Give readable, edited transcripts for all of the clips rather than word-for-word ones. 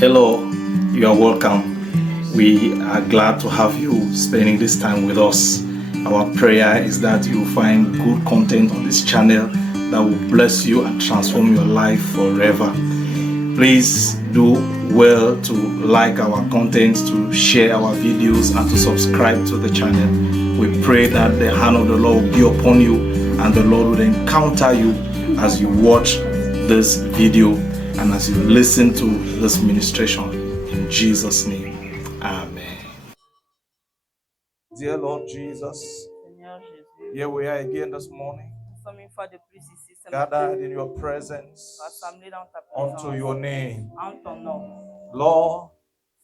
Hello, you are welcome. We are glad to have you spending this time with us. Our prayer is that you find good content on this channel that will bless you and transform your life forever. Please do well to like our content, to share our videos, and to subscribe to the channel. We pray that the hand of the Lord will be upon you and the Lord will encounter you as you watch this video and as you listen to this ministration. In Jesus' name, amen. Dear Lord Jesus, Seigneur Jésus, here we are again this morning, nous sommes une fois de plus ici ce gathered matin, in your presence, rassemblés dans ta unto présence, your name. en ton nom. Lord,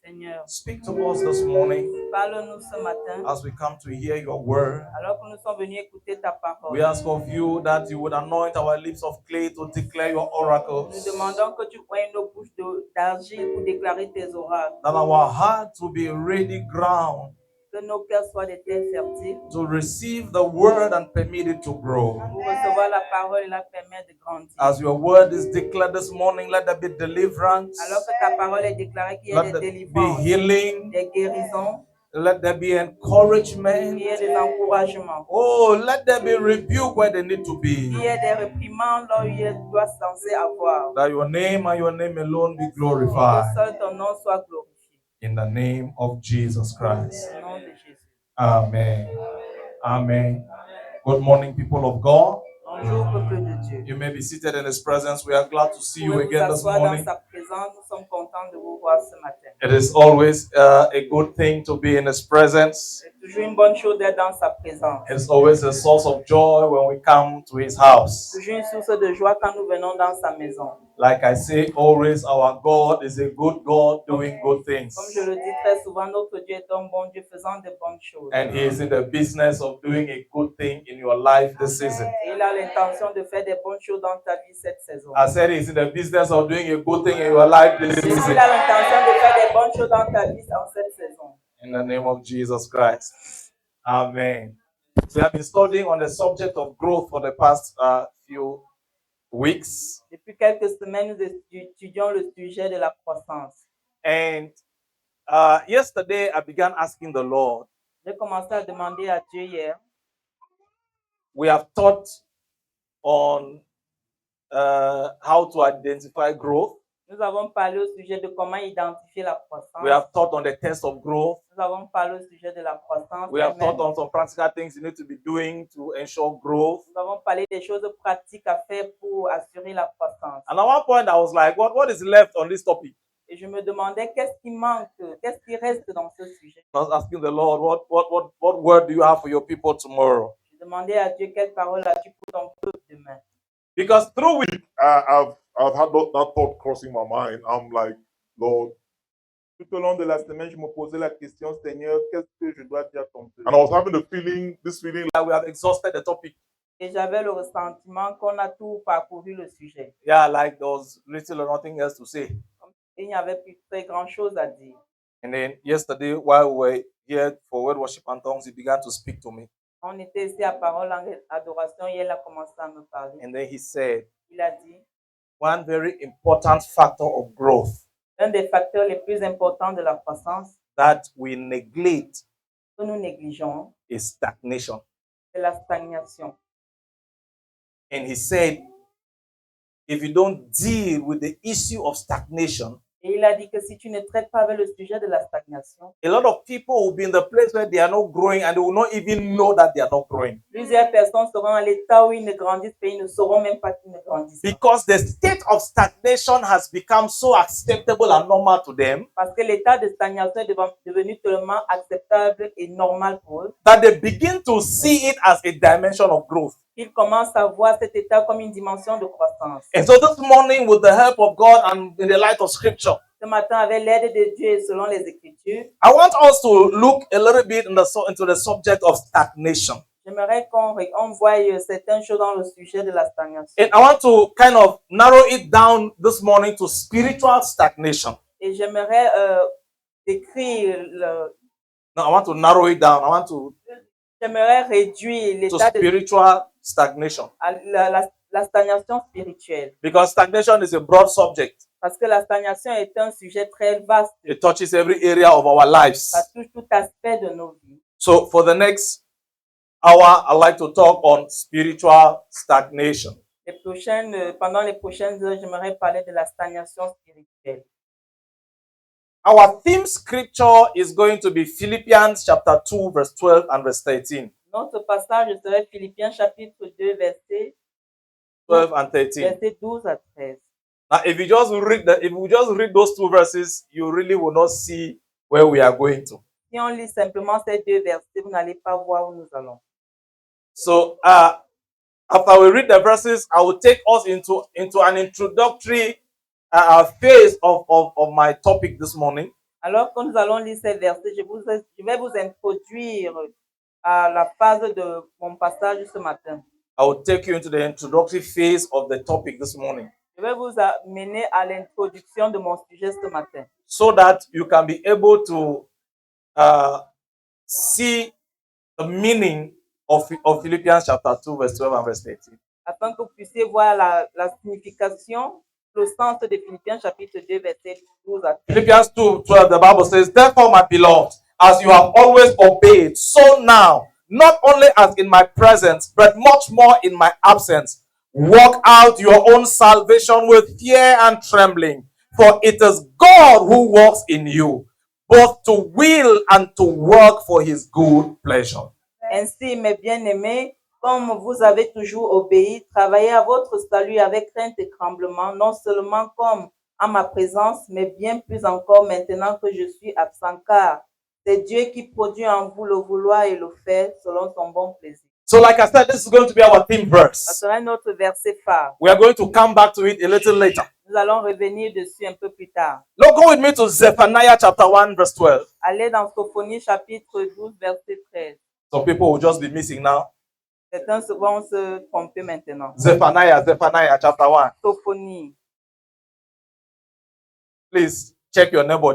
Seigneur, speak to us this morning parle-nous ce matin, as we come to hear your word. alors que nous sommes venus écouter ta parole. We ask of you that you would anoint our lips of clay to declare your oracles, Nous demandons que tu prennes nos bouches d'argile pour déclarer tes oracles, that our hearts will be ready ground que nos cœurs soient des terres fertiles, to receive the word and permit it to grow. pour recevoir la parole et la permettre de grandir. As your word is declared this morning, let there be deliverance, Alors que ta parole est déclarée qu'il y ait let des there be délivrances, healing, des guérisons, let there be encouragement. qu'il y ait des encouragements, Oh, let there be rebuke where they need to qu'il be. y ait des réprimandes là où il doit censé avoir. That your name and your name alone be Que glorified. seul ton nom soit glorifié. In the name of Jesus Christ. Au nom de Jésus. Amen. Amen. Good morning, people of God. Bonjour, peuple de Dieu. You may be seated in His presence. We are glad to see Vous you pouvez vous again this asseoir dans morning. sa présence. Nous sommes contents de vous voir ce matin. It is always a good thing to be in His presence. C'est toujours une bonne chose d'être dans sa présence. It's always a source of joy when we come to His house. Toujours une source de joie quand nous venons dans sa maison. Like I say always, our God is a good God doing good things. Comme je le dis très souvent, notre Dieu est un bon Dieu faisant de bonnes choses. And He is in the business of doing a good thing in your life this season. Et il a l'intention de faire des bonnes choses dans ta vie cette saison. I said He's in the business of doing a good thing in your life this Il season. a l'intention de faire des bonnes choses dans ta vie en cette saison. In the name of Jesus Christ. Amen. We have been studying on the subject of growth for the past few weeks. Depuis quelques semaines, nous étudions le sujet de la croissance. And yesterday I began asking the Lord. J'ai commencé à demander à Dieu hier. We have taught on how to identify growth. Nous avons parlé au sujet de comment identifier la croissance. We have taught on the test of growth. Nous avons parlé au sujet de la croissance. We have taught on some practical things you need to be doing to ensure growth. Nous avons parlé des choses pratiques à faire pour assurer la croissance. And at one point I was like, what is left on this topic? Et je me demandais qu'est-ce qui manque, qu'est-ce qui reste dans ce sujet. I was asking the Lord, what word do you have for your people tomorrow? Je demandais à Dieu quelle parole as-tu pour ton peuple demain. Because through it, I've had that thought crossing my mind. I'm like, Lord. Tout au long de la semaine, je me posais la question, Seigneur, qu'est-ce que je dois dire à ton peuple? And I was having this feeling that we have exhausted the topic. Et j'avais le ressentiment qu'on a tout parcouru le sujet. Yeah, like there was little or nothing else to say. Il n'y avait plus très grand chose à dire. And then yesterday, while we were here for word worship and tongues, he began to speak to me. On était ici à parole en adoration et elle a commencé à me parler. And then he said, Il a dit, one very important factor of growth un des facteurs les plus importants de la croissance that we neglect que nous négligeons, is stagnation. c'est la stagnation. And he said, if you don't deal with the issue of stagnation, Et il a dit que si tu ne traites pas avec le sujet de la stagnation, a lot of people will be in the place where they are not growing and they will not even know that they are not growing. plusieurs personnes seront à l'état où ils ne grandissent pas, ils ne sauront même pas qu'ils ne grandissent pas. Because the state of stagnation has become so acceptable and normal to them Parce que l'état de stagnation est devenu tellement acceptable et normal pour eux, that they begin to see it as a dimension of growth. qu'ils commencent à voir cet état comme une dimension de croissance. And so this morning, with the help of God and in the light of Scripture, Ce matin, avec l'aide de Dieu et selon les Écritures, I want us to look a little bit into the subject of stagnation. j'aimerais qu'on voie certaines choses dans le sujet de la stagnation. And I want to kind of narrow it down this morning to spiritual stagnation. Et j'aimerais décrire, No, I want to narrow it down. j'aimerais réduire To l'état de spiritual stagnation. la stagnation spirituelle. Because stagnation is a broad subject. Parce que la stagnation est un sujet très vaste. It touches every area of our lives. Ça touche tout aspect de nos vies. So for the next hour, I'd like to talk on spiritual stagnation. Pendant les prochaines heures, j'aimerais parler de la stagnation spirituelle. Our theme scripture is going to be Philippians chapter 2, verse 12 and verse 13. Notre passage serait Philippiens chapitre 2, verset 12 and 13. Verset 12 à 13. Now, if you just read those two verses, you really will not see where we are going to. Si on lit simplement ces deux versets, vous n'allez pas voir où nous allons. So, after we read the verses, I will take us into an introductory phase of my topic this morning. Alors que nous allons lire ces versets, je vais vous introduire à la phase de mon passage ce matin. I will take you into the introductory phase of the topic this morning, Je vais vous amener à l'introduction de mon sujet ce matin, so that you can be able to see the meaning of Philippians chapter 2, verse 12 and verse 13. afin que vous puissiez voir la signification, le sens de Philippiens chapitre 2, verset 12 à 13. Philippians 2, 12, the Bible says, "Therefore, my beloved, as you have always obeyed, so now, not only as in my presence, but much more in my absence, work out your own salvation with fear and trembling. For it is God who works in you, both to will and to work for his good pleasure." Ainsi, mes bien-aimés, comme vous avez toujours obéi, travaillez à votre salut avec crainte et tremblement, non seulement comme en ma présence, mais bien plus encore maintenant que je suis absent, car c'est Dieu qui produit en vous le vouloir et le faire selon son bon plaisir. So, like I said, this is going to be our theme Ça verse. sera notre verset phare. We are going to come back to it a little later. Nous allons revenir dessus un peu plus tard. Now, go with me to Zephaniah chapter 1, verse 12. Allez dans Sophonie chapitre 12, verset 13. Some people will just be missing now. Certains vont se tromper maintenant. Zephaniah chapter 1. Sophonie. Please check your neighbor.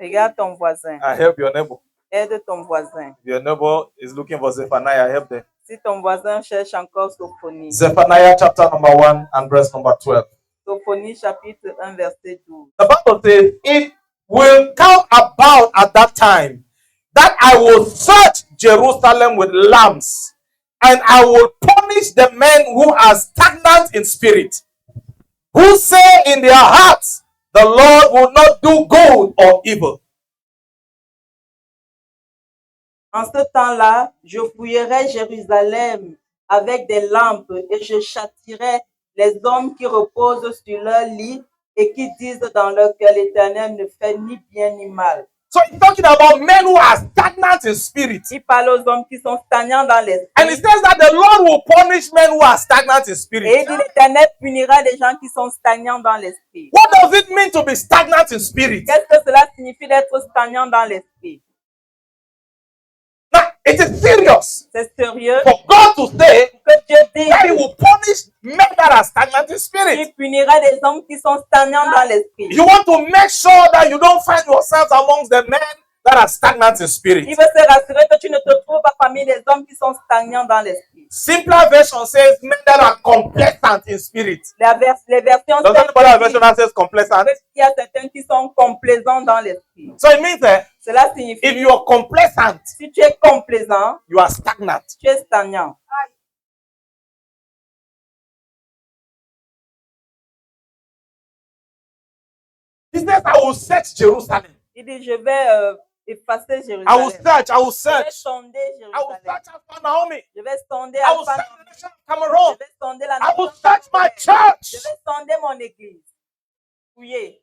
Regarde ton voisin. Help your neighbor. Aide ton voisin. If your neighbor is looking for Zephaniah, help them. Si ton voisin cherche encore Sophonie. Zephaniah chapter number 1 and verse number 12. Sophonie chapitre 1, verset 12. The Bible says, "It will come about at that time that I will search Jerusalem with lamps, and I will punish the men who are stagnant in spirit, who say in their hearts, the Lord will not do good or evil." En ce temps-là, je fouillerai Jérusalem avec des lampes et je châtierai les hommes qui reposent sur leur lit et qui disent dans leur cœur, l'Éternel ne fait ni bien ni mal. So he's talking about men who are stagnant in spirit. Il parle aux hommes qui sont stagnants dans And l'esprit. it says that the Lord will punish men who are stagnant in Et spirit. il dit, l'Éternel punira les gens qui sont stagnants dans l'esprit. What does it mean to be stagnant in spirit? Qu'est-ce que cela signifie d'être stagnant dans l'esprit? Now, it is serious C'est sérieux for God to say que Dieu dit that he will punish men that are stagnant in spirit. qu'il punira les hommes qui sont stagnants dans l'esprit. You want to make sure that you don't find yourself amongst the men that are stagnant in Il spirit. veut se rassurer que tu ne te trouves pas parmi les hommes qui sont stagnants dans l'esprit. Simpler version says men that are complacent in spirit. Les versions Does anybody have a version that says complacent? il y a certains qui sont complaisants dans l'esprit. So it means that Cela if signifie, you are complacent, si tu es complaisant, you are stagnant. tu es stagnant. He says, "I will search Jerusalem. Il dit, je vais effacer I will Jérusalem. search. I will Je vais search. sonder I will Jérusalem. search Alpha Naomi. Je vais sonder I will Alpha search the Naomi. nation of Cameroon. Je vais sonder la I will nation search my camerounaise. church." Je vais sonder mon église. Fouiller.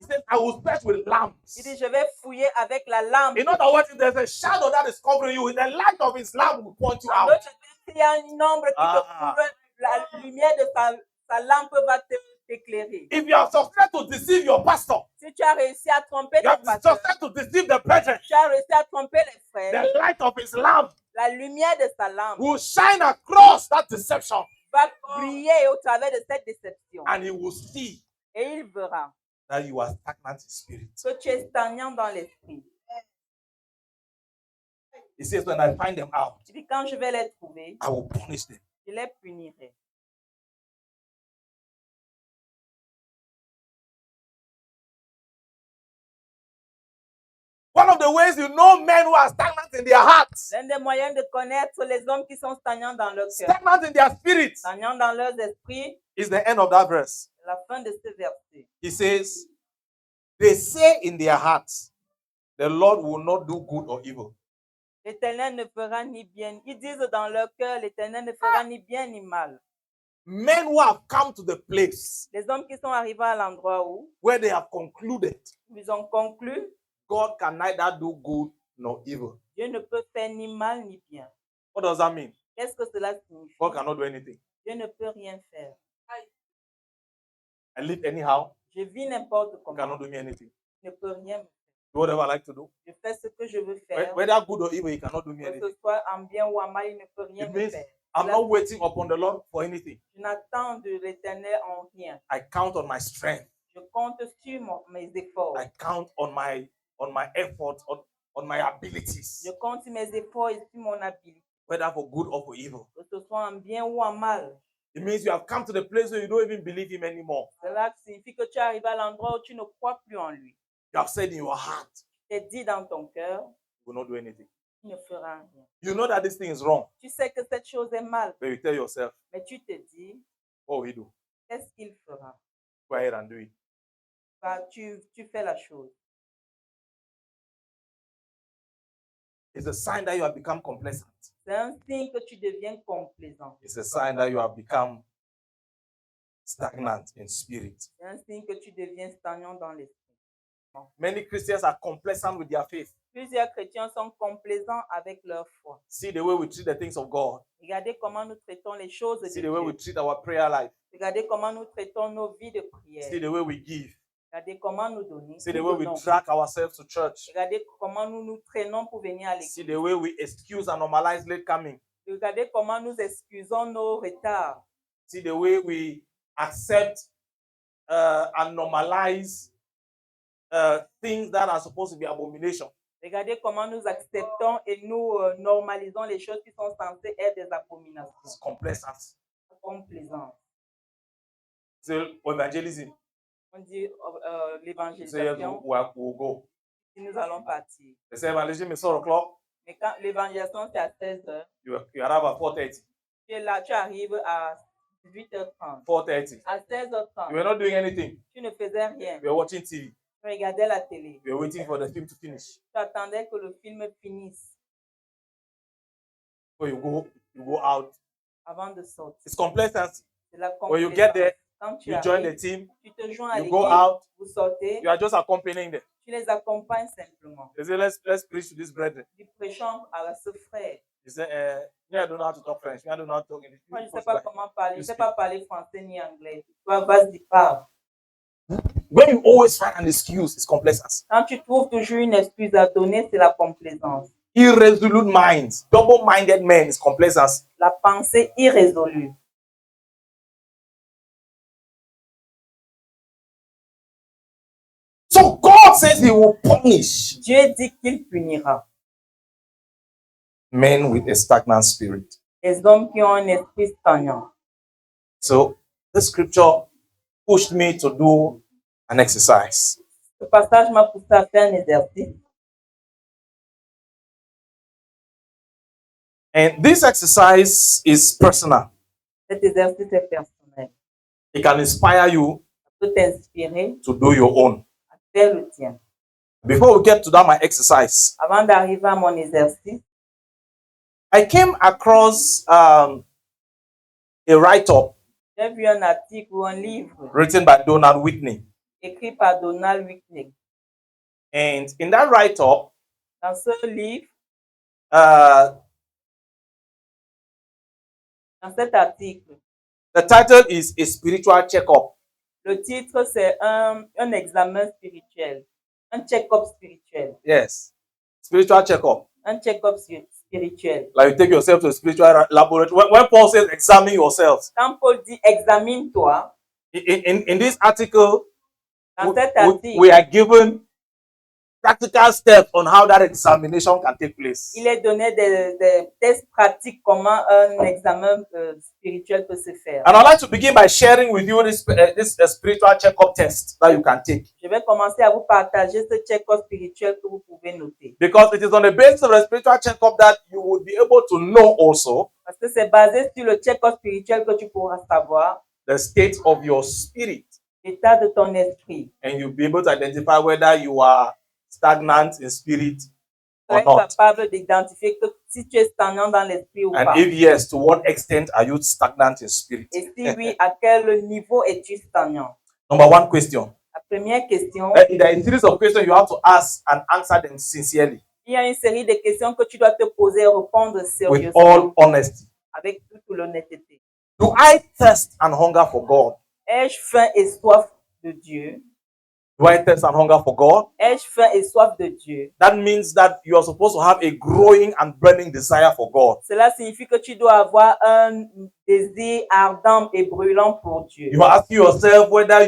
He says, "I will search with lamps." Il dit, je vais fouiller avec la lampe. In other words, if there's a shadow that is covering you, the light of his lamp will point you En out. d'autres termes, s'il y a une ombre qui Ah. te couvre, la lumière de sa lampe va t'éclairer. If you are successful to deceive your pastor, Si tu as réussi à tromper you ton have pasteur, successful to deceive the brethren, tu as réussi à tromper les frères, the light of his lamp la lumière de sa lampe will shine across that deception, va briller au travers de cette déception. and he will see Et il verra that you are stagnant in spirit. que tu es stagnant dans l'esprit. He says, "When I find them out, Il dit, quand je vais les trouver, I will punish them." je les punirai. One of the ways you know men who are stagnant in their hearts, L'un des moyens de connaître les hommes qui sont stagnants dans leur cœur, stagnant in their spirits, stagnants dans leurs esprits, is the end of that verse. la fin de ce verset. He says, they say in their hearts, the Lord will not do good or evil. L'Éternel ne fera ni bien. Ils disent dans leur cœur, l'Éternel ne fera ni bien ni mal. Men who have come to the place Les hommes qui sont arrivés à l'endroit où where they have concluded ils ont conclu, God can neither do good nor evil. Dieu ne peut faire ni mal ni bien. What does that mean? Qu'est-ce que cela signifie? God cannot do anything. Dieu ne peut rien faire. I live anyhow. Je vis n'importe God comment. cannot do me anything. Je ne peux rien. Do whatever I like to do. Je fais ce que je veux faire. Whether good or evil, He cannot do me Que anything. ce soit en bien ou en mal, il ne peut rien It me means faire. I'm not waiting upon the Lord for anything. Je n'attends de l'Éternel en rien. I count on my strength. Je compte sur mes efforts. I count on my efforts, on my abilities, Je compte sur mes efforts et sur mon habilité. whether for good or for evil. Que ce soit en bien ou en mal. It means you have come to the place where you don't even believe Him anymore. Cela signifie que tu arrives à l'endroit où tu ne crois plus en lui. You have said in your heart, Tu t'es dit dans ton cœur, you will not do anything. tu ne feras rien. You know that this thing is wrong, Tu sais que cette chose est mal, but you tell yourself, mais tu te dis, what will He do? qu'est-ce qu'il fera? Go ahead and do it. Bah, tu fais la chose. It's a sign that you have become complacent. C'est un signe que tu deviens complaisant. It's a sign that you have become stagnant in spirit. C'est un signe que tu deviens stagnant dans l'esprit. Many Christians are complacent with their faith. Plusieurs chrétiens sont complaisants avec leur foi. See the way we treat the things of God. Regardez comment nous traitons les choses de See the way we Dieu. treat our prayer life. Regardez comment nous traitons nos vies de See prière. the way we give. Regardez comment nous donnons. See the way we drag ourselves to church. Regardez comment nous nous traînons pour venir à See l'église. the way we excuse and normalize late coming. Regardez comment nous excusons nos retards. See the way we accept and normalize things that are supposed to be abomination. Regardez comment nous acceptons et nous normalisons les choses qui sont censées être des abominations. It's complacence. Complaisance. C'est evangelism. On dit Say yes, l'évangélisation, we'll go. si nous allons partir. They say evangelism is 4 o'clock. Mais quand l'évangélisation, c'est à 16 heures, You arrive at 4:30. tu es là, tu arrives à 18h30. 4:30. À You 16h30, were not doing anything. tu ne faisais rien. You were watching TV. Tu regardais la télé. You were waiting for the film to finish. Tu attendais que le film finisse So you go out. avant de sortir. It's complacence. C'est la When you get there, complaisance. Quand tu you join the arrives, team. tu te joins à You go l'équipe, out. vous sortez, You are just accompanying them. tu les accompagnes simplement. They say, let's preach to this brethren. Nous prêchons à ce frère. They say, me, I don't know how to talk French. Me, I don't know how to talk English. Moi, je ne sais pas comment parler. Je ne sais You pas parler français ni anglais. Toi, vas-y, parle. When you always find an excuse, it's complacence. Quand tu trouves toujours une excuse à donner, c'est la complaisance. Irresolute minds, double-minded men is complacence. La pensée irrésolue. So God says He will punish Dieu dit qu'il punira men with a stagnant spirit. les hommes qui ont un esprit stagnant. So this scripture pushed me to do an exercise. Ce passage m'a poussé à faire un exercice. And this exercise is personal. Cet exercice est personnel. It can inspire you Ça peut t'inspirer to do your own. à faire le tien. Before we get to that, my exercise, Avant d'arriver à mon exercice, I came across a write-up j'ai vu un article ou un livre written by Donald Whitney. écrit par Donald Whitney. And in that write-up, Dans ce livre, uh, dans cet article, the title is A Spiritual Checkup. le titre c'est un examen spirituel, un check-up spirituel, Yes, spiritual checkup. un check-up spirituel. Like you take yourself to a spiritual laboratory. When Paul says examine yourselves, Quand Paul dit examine-toi, in this article, dans cet article, we are given practical steps on how that examination can take place. Il est donné des tests pratiques comment un examen spirituel peut se faire. And I'd like to begin by sharing with you this spiritual checkup test that you can take. Je vais commencer à vous partager ce check-up spirituel que vous pouvez noter. Because it is on the basis of the spiritual checkup that you will be able to know also Parce que c'est basé sur le check-up spirituel que tu pourras savoir the state of your spirit. l'état de ton esprit. And you'll be able to identify whether you are stagnant in spirit Tu or es not. capable d'identifier que si tu es stagnant dans l'esprit ou pas. And if yes, to what extent are you stagnant in spirit? Et si oui, à quel niveau es-tu stagnant? Number one question. La première question, There are a series of questions you have to ask and answer them sincerely, il y a une série de questions que tu dois te poser et répondre with sérieusement all honesty. avec toute l'honnêteté. Do I thirst and hunger for God? Ai-je faim et soif de Dieu? Do I thirst and hunger for God? Ai-je faim et soif de Dieu? That means that you are supposed to have a growing and burning desire for God. Cela signifie que tu dois avoir un désir ardent et brûlant pour Dieu. You are asking yourself whether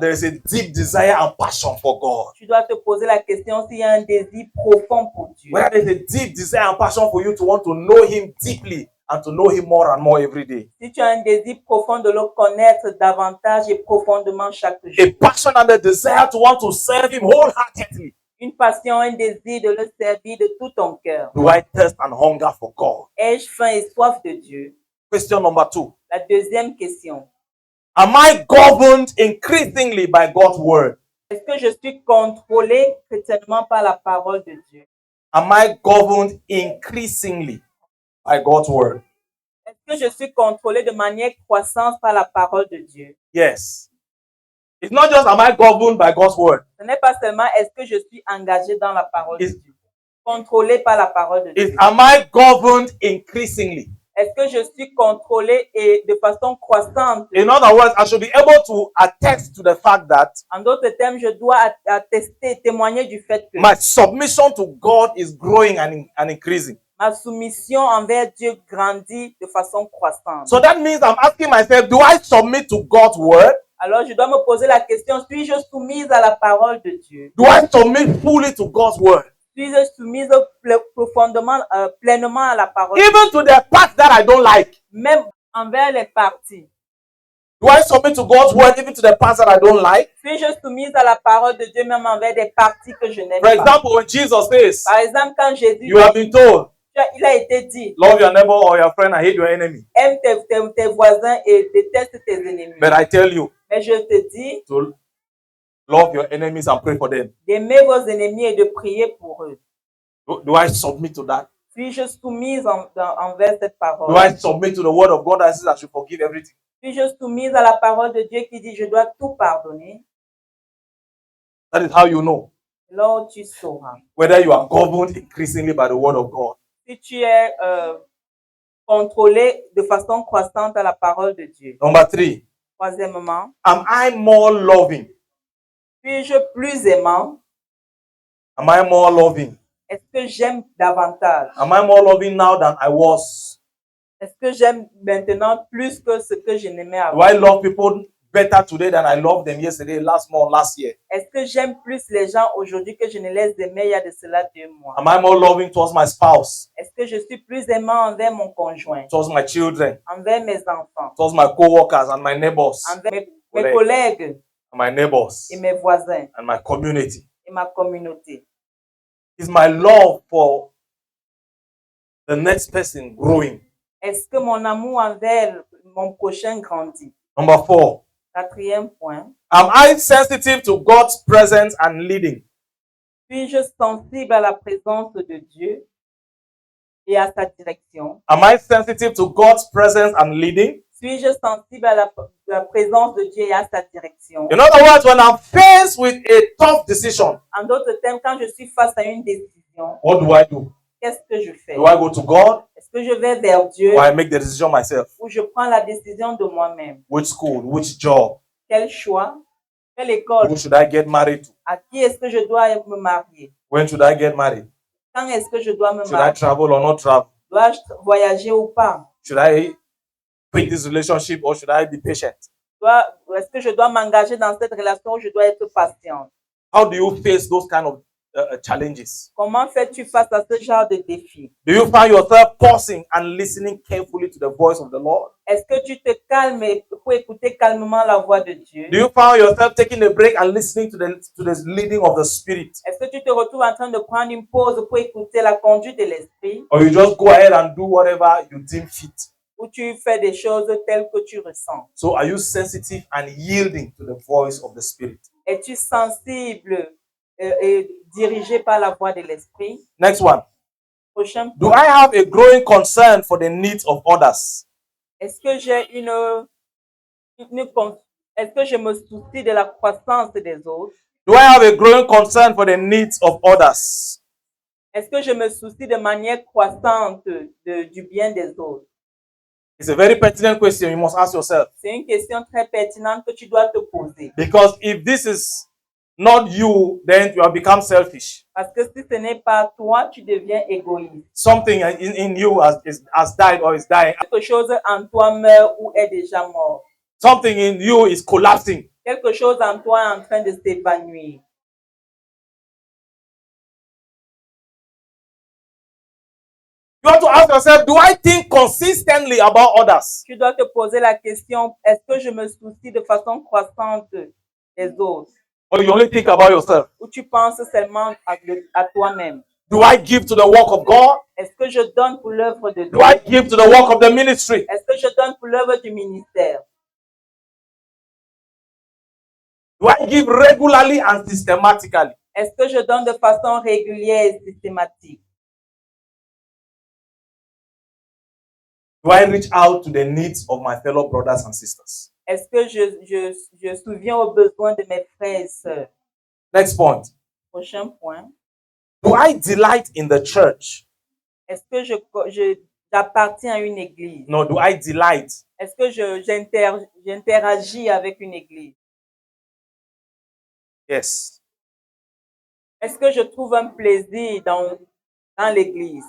there is a deep desire and passion for God. Tu dois te poser la question s'il y a un désir profond pour Dieu. Whether there is a deep desire and passion for you to want to know Him deeply and to know Him more and more every day. Si tu as un désir profond de le connaître davantage et profondément chaque A jour. passion and a desire to want to serve Him wholeheartedly. Une passion, un désir de le servir de tout ton cœur. Do I thirst and hunger for God? Ai-je faim et soif de Dieu? Question number 2. La deuxième question. Am I governed increasingly by God's word? Est-ce que je suis contrôlé chrétiennement par la parole de Dieu? Am I governed increasingly by God's word? Est-ce que je suis contrôlé de manière croissante par la parole de Dieu? Yes. It's not just am I governed by God's word. Ce n'est pas seulement est-ce que je suis engagé dans la parole de It's- Dieu, contrôlé par la parole de It's Dieu. am I governed increasingly? Est-ce que je suis contrôlé et de façon croissante? In other words, I should be able to attest to the fact that En d'autres termes, je dois attester, témoigner du fait que my submission to God is growing and increasing. ma soumission envers Dieu grandit de façon croissante. So that means I'm asking myself, do I submit to God's word? Alors, je dois me poser la question, suis-je soumise à la parole de Dieu? Do I submit fully to God's word? Suis-je soumise profondément, pleinement à la parole, Even to the parts that I don't like. même envers les parties? Do I submit to God's word even to the parts that I don't like? Suis-je soumise à la parole de Dieu même envers des parties que je n'aime For pas? example, when Jesus says, Par exemple, quand Jésus, you have been told, il a été dit, love your neighbor or your friend and hate your enemy. aime tes voisins et déteste tes ennemis. But I tell you Mais je te dis to love your enemies and pray for them. d'aimer vos ennemis et de prier pour eux. Do I submit to that? Suis-je soumise envers cette parole? Do I submit to the word of God that says I should forgive everything? Suis-je soumise à la parole de Dieu qui dit je dois tout pardonner? That is how you know Alors tu sauras. whether you are governed increasingly by the word of God. Si tu es contrôlé de façon croissante à la parole de Dieu. Number 3, Troisièmement, am I more loving? suis-je plus aimant? Am I more loving? Est-ce que j'aime davantage? Am I more loving now than I was? Est-ce que j'aime maintenant plus que ce que je n'aimais Do avant? I love people better today than I loved them yesterday, last month, last year? Est-ce que j'aime plus les gens aujourd'hui que je ne les aimais il y a de cela 2 mois? Am I more loving towards my spouse, Est-ce que je suis plus aimant envers mon conjoint, towards my children, envers mes enfants, towards my co-workers and my neighbors, envers mes collègues and my neighbors, et mes voisins and my community? et ma communauté? Is my love for the next person growing? Est-ce que mon amour envers mon prochain grandit? Number 4, Quatrième point, am I sensitive to God's presence and leading? suis-je sensible à la présence de Dieu et à sa direction? Am I sensitive to God's presence and leading? Suis-je sensible à la présence de Dieu et à sa direction? In other words, when I'm faced with a tough decision, En d'autres termes, quand je suis face à une décision, what do I do? qu'est-ce que je fais? Do I go to God Est-ce que je vais vers Dieu or I make the decision myself? ou je prends la décision de moi-même? Which school? Which job? Quel choix? Quelle école? Who should I get married to? À qui est-ce que je dois me marier? When should I get married? Quand est-ce que je dois me Should I marier? travel or not travel? Dois-je voyager ou pas? Should I quit this relationship or should I be patient? Est-ce que je dois m'engager dans cette relation ou je dois être patiente? How do you face those kind of challenges? Comment fais-tu face à ce genre de défi? Do you find yourself pausing and listening carefully to the voice of the Lord? Est-ce que tu te calmes pour écouter calmement la voix de Dieu? Do you find yourself taking a break and listening to the leading of the Spirit? Est-ce que tu te retrouves en train de prendre une pause pour écouter la conduite de l'esprit? Or you just go ahead and do whatever you deem fit? Ou tu fais des choses telles que tu ressens? So are you sensitive and yielding to the voice of the Spirit? Es-tu sensible et dirigé par la voix de l'esprit? Next one. Prochain Do point. I have a growing concern for the needs of others? Est-ce que j'ai est-ce que je me soucie de la croissance des autres? Do I have a growing concern for the needs of others? Est-ce que je me soucie de manière croissante du bien des autres? It's a very pertinent question you must ask yourself. C'est une question très pertinente que tu dois te poser. Because if this is not you, then you have become selfish. Parce que si ce n'est pas toi, tu deviens égoïste. Something in you has died or is dying. Quelque chose en toi meurt ou est déjà mort. Something in you is collapsing. Quelque chose en toi est en train de s'évanouir. You have to ask yourself, do I think consistently about others? Tu dois te poser la question, est-ce que je me soucie de façon croissante des autres? Or you only think about yourself? Ou tu penses seulement à toi-même? Do I give to the work of God? Est-ce que je donne pour l'œuvre de Do Dieu? I give to the work of the ministry? Est-ce que je donne pour l'œuvre du ministère? Do I give regularly and systematically? Est-ce que je donne de façon régulière et systématique? Do I reach out to the needs of my fellow brothers and sisters? Est-ce que je souviens aux besoins de mes frères et sœurs? Next point. Prochain point. Do I delight in the church? Est-ce que j'appartiens à une église? No, do I delight? Est-ce que j'interagis avec une église? Yes. Est-ce que je trouve un plaisir dans l'église?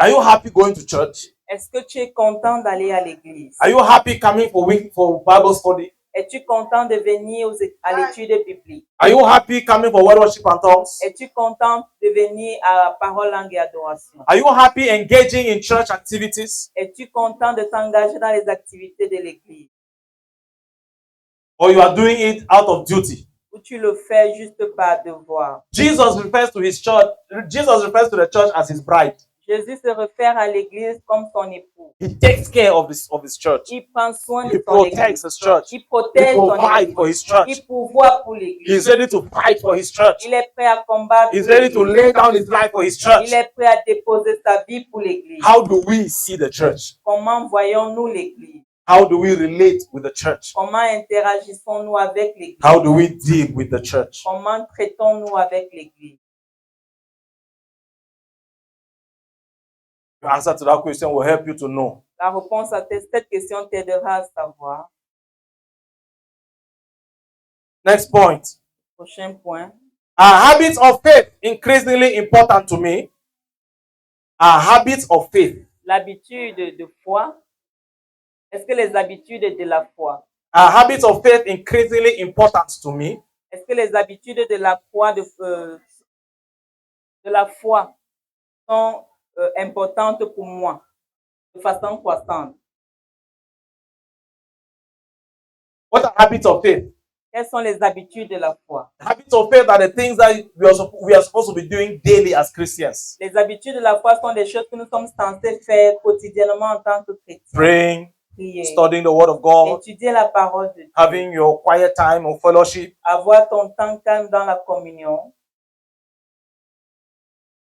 Are you happy going to church? Est-ce que tu es content d'aller à l'église? Are you happy coming for Bible study? Es-tu content de venir à l'étude biblique? Are you happy coming for worship and tongues? Es-tu content de venir à la parole, langue et adoration? Are you happy engaging in church activities? Es-tu content de t'engager dans les activités de l'église? Or you are doing it out of duty? Ou tu le fais juste par devoir? Jesus refers to his church. Jesus refers to the church as his bride. Jésus se réfère à l'église comme son époux. He takes care of his church. Il prend soin He de son église. protects his church. Il He protège son provides for église. his church. Il pourvoit pour l'église. He's ready to fight for his church. Il est prêt à combattre. He's pour ready to l'église. lay down his life for his church. Il est prêt à déposer sa vie pour l'église. How do we see the church? Comment voyons-nous l'église? How do we relate with the church? Comment interagissons-nous avec l'église? How do we deal with the church? Comment traitons-nous avec l'église? The answer to that question will help you to know. La réponse à cette question t'aidera à savoir. Next point. Prochain point. Are habits of faith increasingly important to me? Are habits of faith? L'habitude de foi. Est-ce que les habitudes de la foi? Are habits of faith increasingly important to me? Est-ce que les habitudes de la foi sont importantes pour moi de façon croissante? What are habits of faith? Quelles sont les habitudes de la foi? Habits of faith are the things that we are supposed to be doing daily as Christians. Les habitudes de la foi sont des choses que nous sommes censés faire quotidiennement en tant que chrétiens. Praying, Prier, studying the Word of God, étudier la parole de Dieu, having your quiet time of fellowship. avoir ton temps calme dans la communion.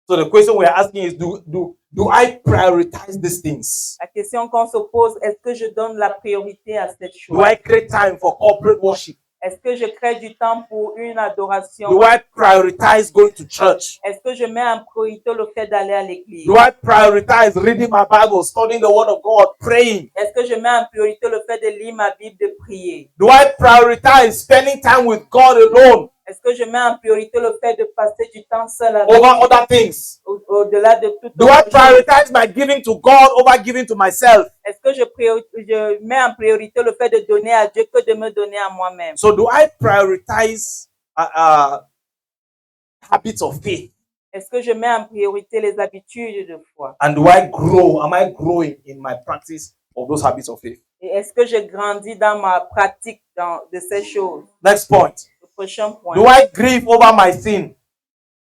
So the question we are asking is, do I prioritize these things? La question qu'on se pose, est-ce que je donne la priorité à cette Do chose? I create time for corporate worship? Est-ce que je crée du temps pour une adoration? Do I prioritize going to church? Est-ce que je mets en priorité le fait d'aller à l'église? Do I prioritize reading my Bible, studying the Word of God, praying? Est-ce que je mets en priorité le fait de lire ma Bible, de prier? Do I prioritize spending time with God alone Est-ce que je mets en priorité le fait de passer du temps seul avec over other things? au-delà de tout Do I prioritize my giving to God over giving to myself? Est-ce que je mets en priorité le fait de donner à Dieu que de me donner à moi-même? So do I prioritize habits of faith? Est-ce que je mets en priorité les habitudes de foi? And do I grow? Am I growing in my practice of those habits of faith? Et est-ce que je grandis dans ma pratique de ces choses? Next point. Le prochain point. Do I grieve over my sin?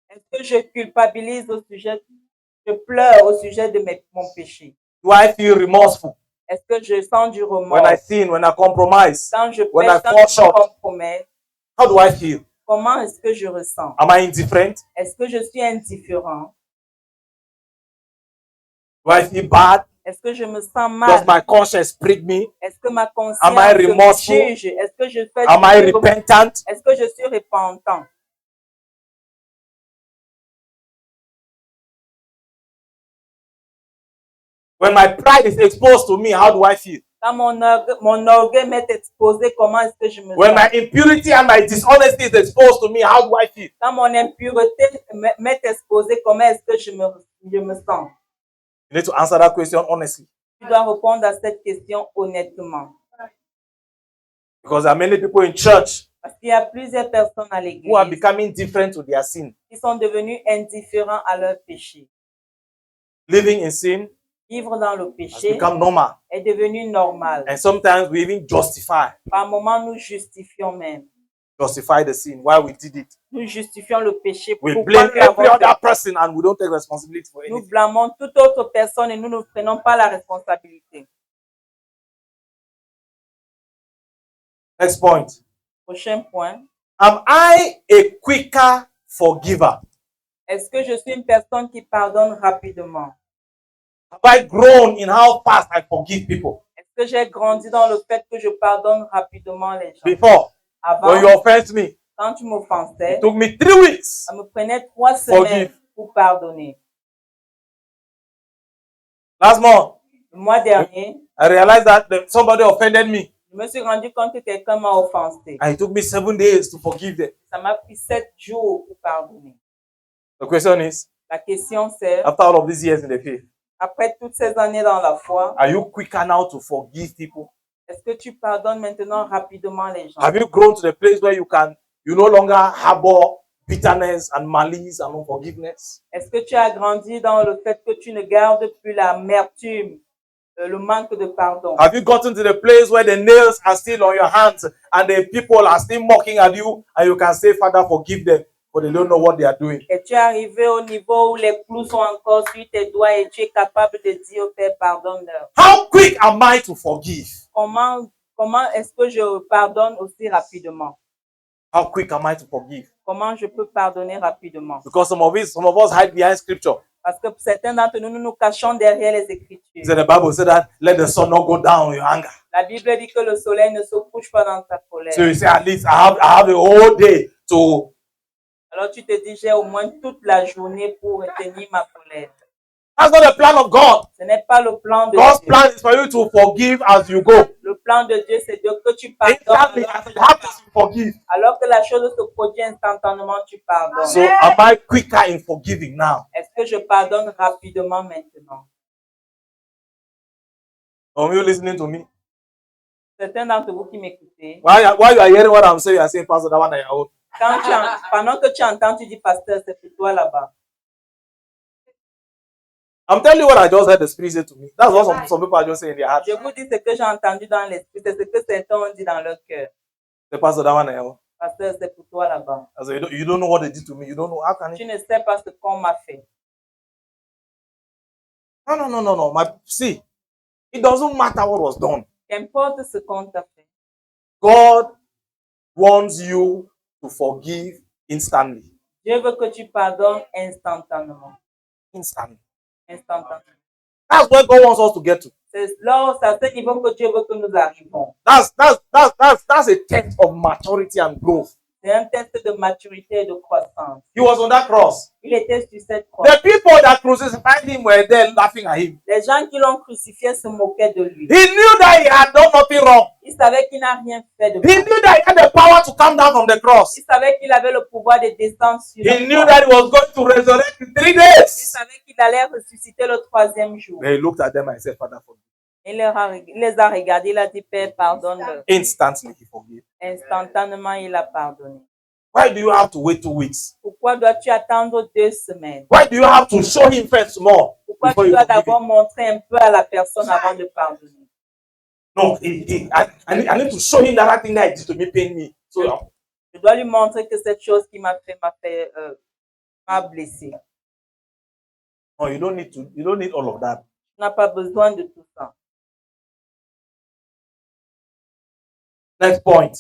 Est-ce que je culpabilise au sujet, je pleure au sujet de mon péché? Do I feel remorseful Est-ce que je sens du remords? when I sin, when I compromise? Quand je when I pêche, quand fall je short? me compromets, How do I feel? comment est-ce que je ressens? Am I indifferent? Est-ce que je suis indifférent? Do I feel bad? Est-ce que je me sens Does mal? my conscience prick me? Est-ce que ma conscience Am I me remorseful? juge? Est-ce que je fais Am I du- repentant? Est-ce que je suis repentant? When my pride is exposed to me, how do I feel? Quand mon orgueil m'est exposé, comment est-ce que je me When my sens? impurity and my dishonesty is exposed to me, how do I feel? Quand mon impureté m'est exposée, comment est-ce que je me sens? You need to answer that question honestly. Tu dois répondre à cette question honnêtement. Because there are many people in church Parce qu'il y a plusieurs personnes à who are l'église becoming different to their sin. qui sont devenus indifférents à leur péché. Living in sin Vivre dans le has péché become normal. est devenu normal. And sometimes we even justify Par moments, nous justifions même. the sin, why we did it. Nous justifions le péché. We Pourquoi blame nous l'avons every other fait? person and we don't take responsibility for Nous anything. blâmons toute autre personne et nous ne prenons pas la responsabilité. Next point. Prochain point. Am I a quicker forgiver? Est-ce que je suis une personne qui pardonne rapidement? Have I grown in how fast I forgive people? Est-ce que j'ai grandi dans le fait que je pardonne rapidement les gens? Before, Avant, when you offend me, quand tu m'offensais, it took me 3 weeks. ça me prenait 3 semaines Forgive. pour pardonner. Last month, Le mois dernier, I realized that somebody offended me je me suis rendu compte que quelqu'un m'a offensé. and it took me 7 days to forgive them. Ça m'a pris 7 jours pour pardonner. The question is, La question c'est, after all of these years in the faith, après toutes ces années dans la foi, are you quicker now to forgive people? est-ce que tu pardonnes maintenant rapidement les gens? Have you grown to the place where you no longer harbor bitterness and malice and unforgiveness? Est-ce que tu as grandi dans le fait que tu ne gardes plus l'amertume, le manque de pardon? Have you gotten to the place where the nails are still on your hands and the people are still mocking at you and you can say, Father, forgive them, but they don't know what they are doing? Es-tu arrivé au niveau où les clous sont encore sur tes doigts et tu es capable de dire au Père, pardonne-leur? How quick am I to forgive? Comment est-ce que je pardonne aussi rapidement? How quick am I to forgive? Comment je peux pardonner rapidement? Because some of us hide behind scripture. Parce que certains d'entre nous, nous nous cachons derrière les Écritures. So the Bible said that let the sun not go down in your anger. La Bible dit que le soleil ne se couche pas dans ta colère. So you say, at least I have the whole day to. Alors tu te dis, j'ai au moins toute la journée pour retenir ma colère. That's not the plan of God. Ce n'est pas le plan de God's Dieu. plan is for you to forgive as you go. Le plan de Dieu, c'est que tu Exactly, pardonnes. as it happens, you forgive. Alors que la chose se produit instantanément, tu pardonnes. So am I quicker in forgiving now? Est-ce que je pardonne rapidement maintenant? Are you listening to me? Certains d'entre vous qui m'écoutez, While you are hearing what I'm saying, you are saying, Pastor, that one on your own. pendant que tu entends, tu dis, pasteur, c'est pour toi là-bas. I'm telling you what I just heard the Spirit say to me. That's what some people are just saying in their heart. Je vous dis ce que j'ai entendu dans l'esprit, c'est ce que certains ont dit dans leur cœur. The Pastor, that one on your own. Pasteur, c'est pour toi là-bas. I said, you don't know what they did to me. You don't know. How can Tu it? ne sais pas ce qu'on m'a fait. No. See, it doesn't matter what was done. Qu'importe ce qu'on t'a fait. God wants you to forgive instantly. Dieu veut que tu pardonnes instantanément. Instantly. Instantanément. That's where God wants us to get to. C'est là, c'est à ce niveau que Dieu veut que nous arrivons. That's a test of maturity and growth. C'est un test de maturité et de croissance. He was on that cross. Il était sur cette croix. The people that crucified him were there laughing at him. Les gens qui l'ont crucifié se moquaient de lui. He knew that he had done nothing wrong. Il savait qu'il n'a rien fait de He mal. knew that he had the power to come down from the cross. Il savait qu'il avait le pouvoir de descendre sur la He knew croix. that he was going to resurrect in 3 Il days. savait qu'il allait ressusciter le 3e jour. Then he looked at them and said, Father, forgive. Il les a regardés, il a dit, Père, pardonne-leur. Instantly he forgave. Instantanément, il a pardonné. Why do you have to wait 2 weeks? Pourquoi dois-tu attendre 2 semaines? Why do you have to show him first more Pourquoi before tu you dois forgive d'abord him? montrer un peu à la personne avant de pardonner? No, I need to show him that thing that he did to me pain me. So Je dois lui montrer que cette chose qui m'a blessé. no, you don't need all of that. Tu n'as pas besoin de tout ça. Next point.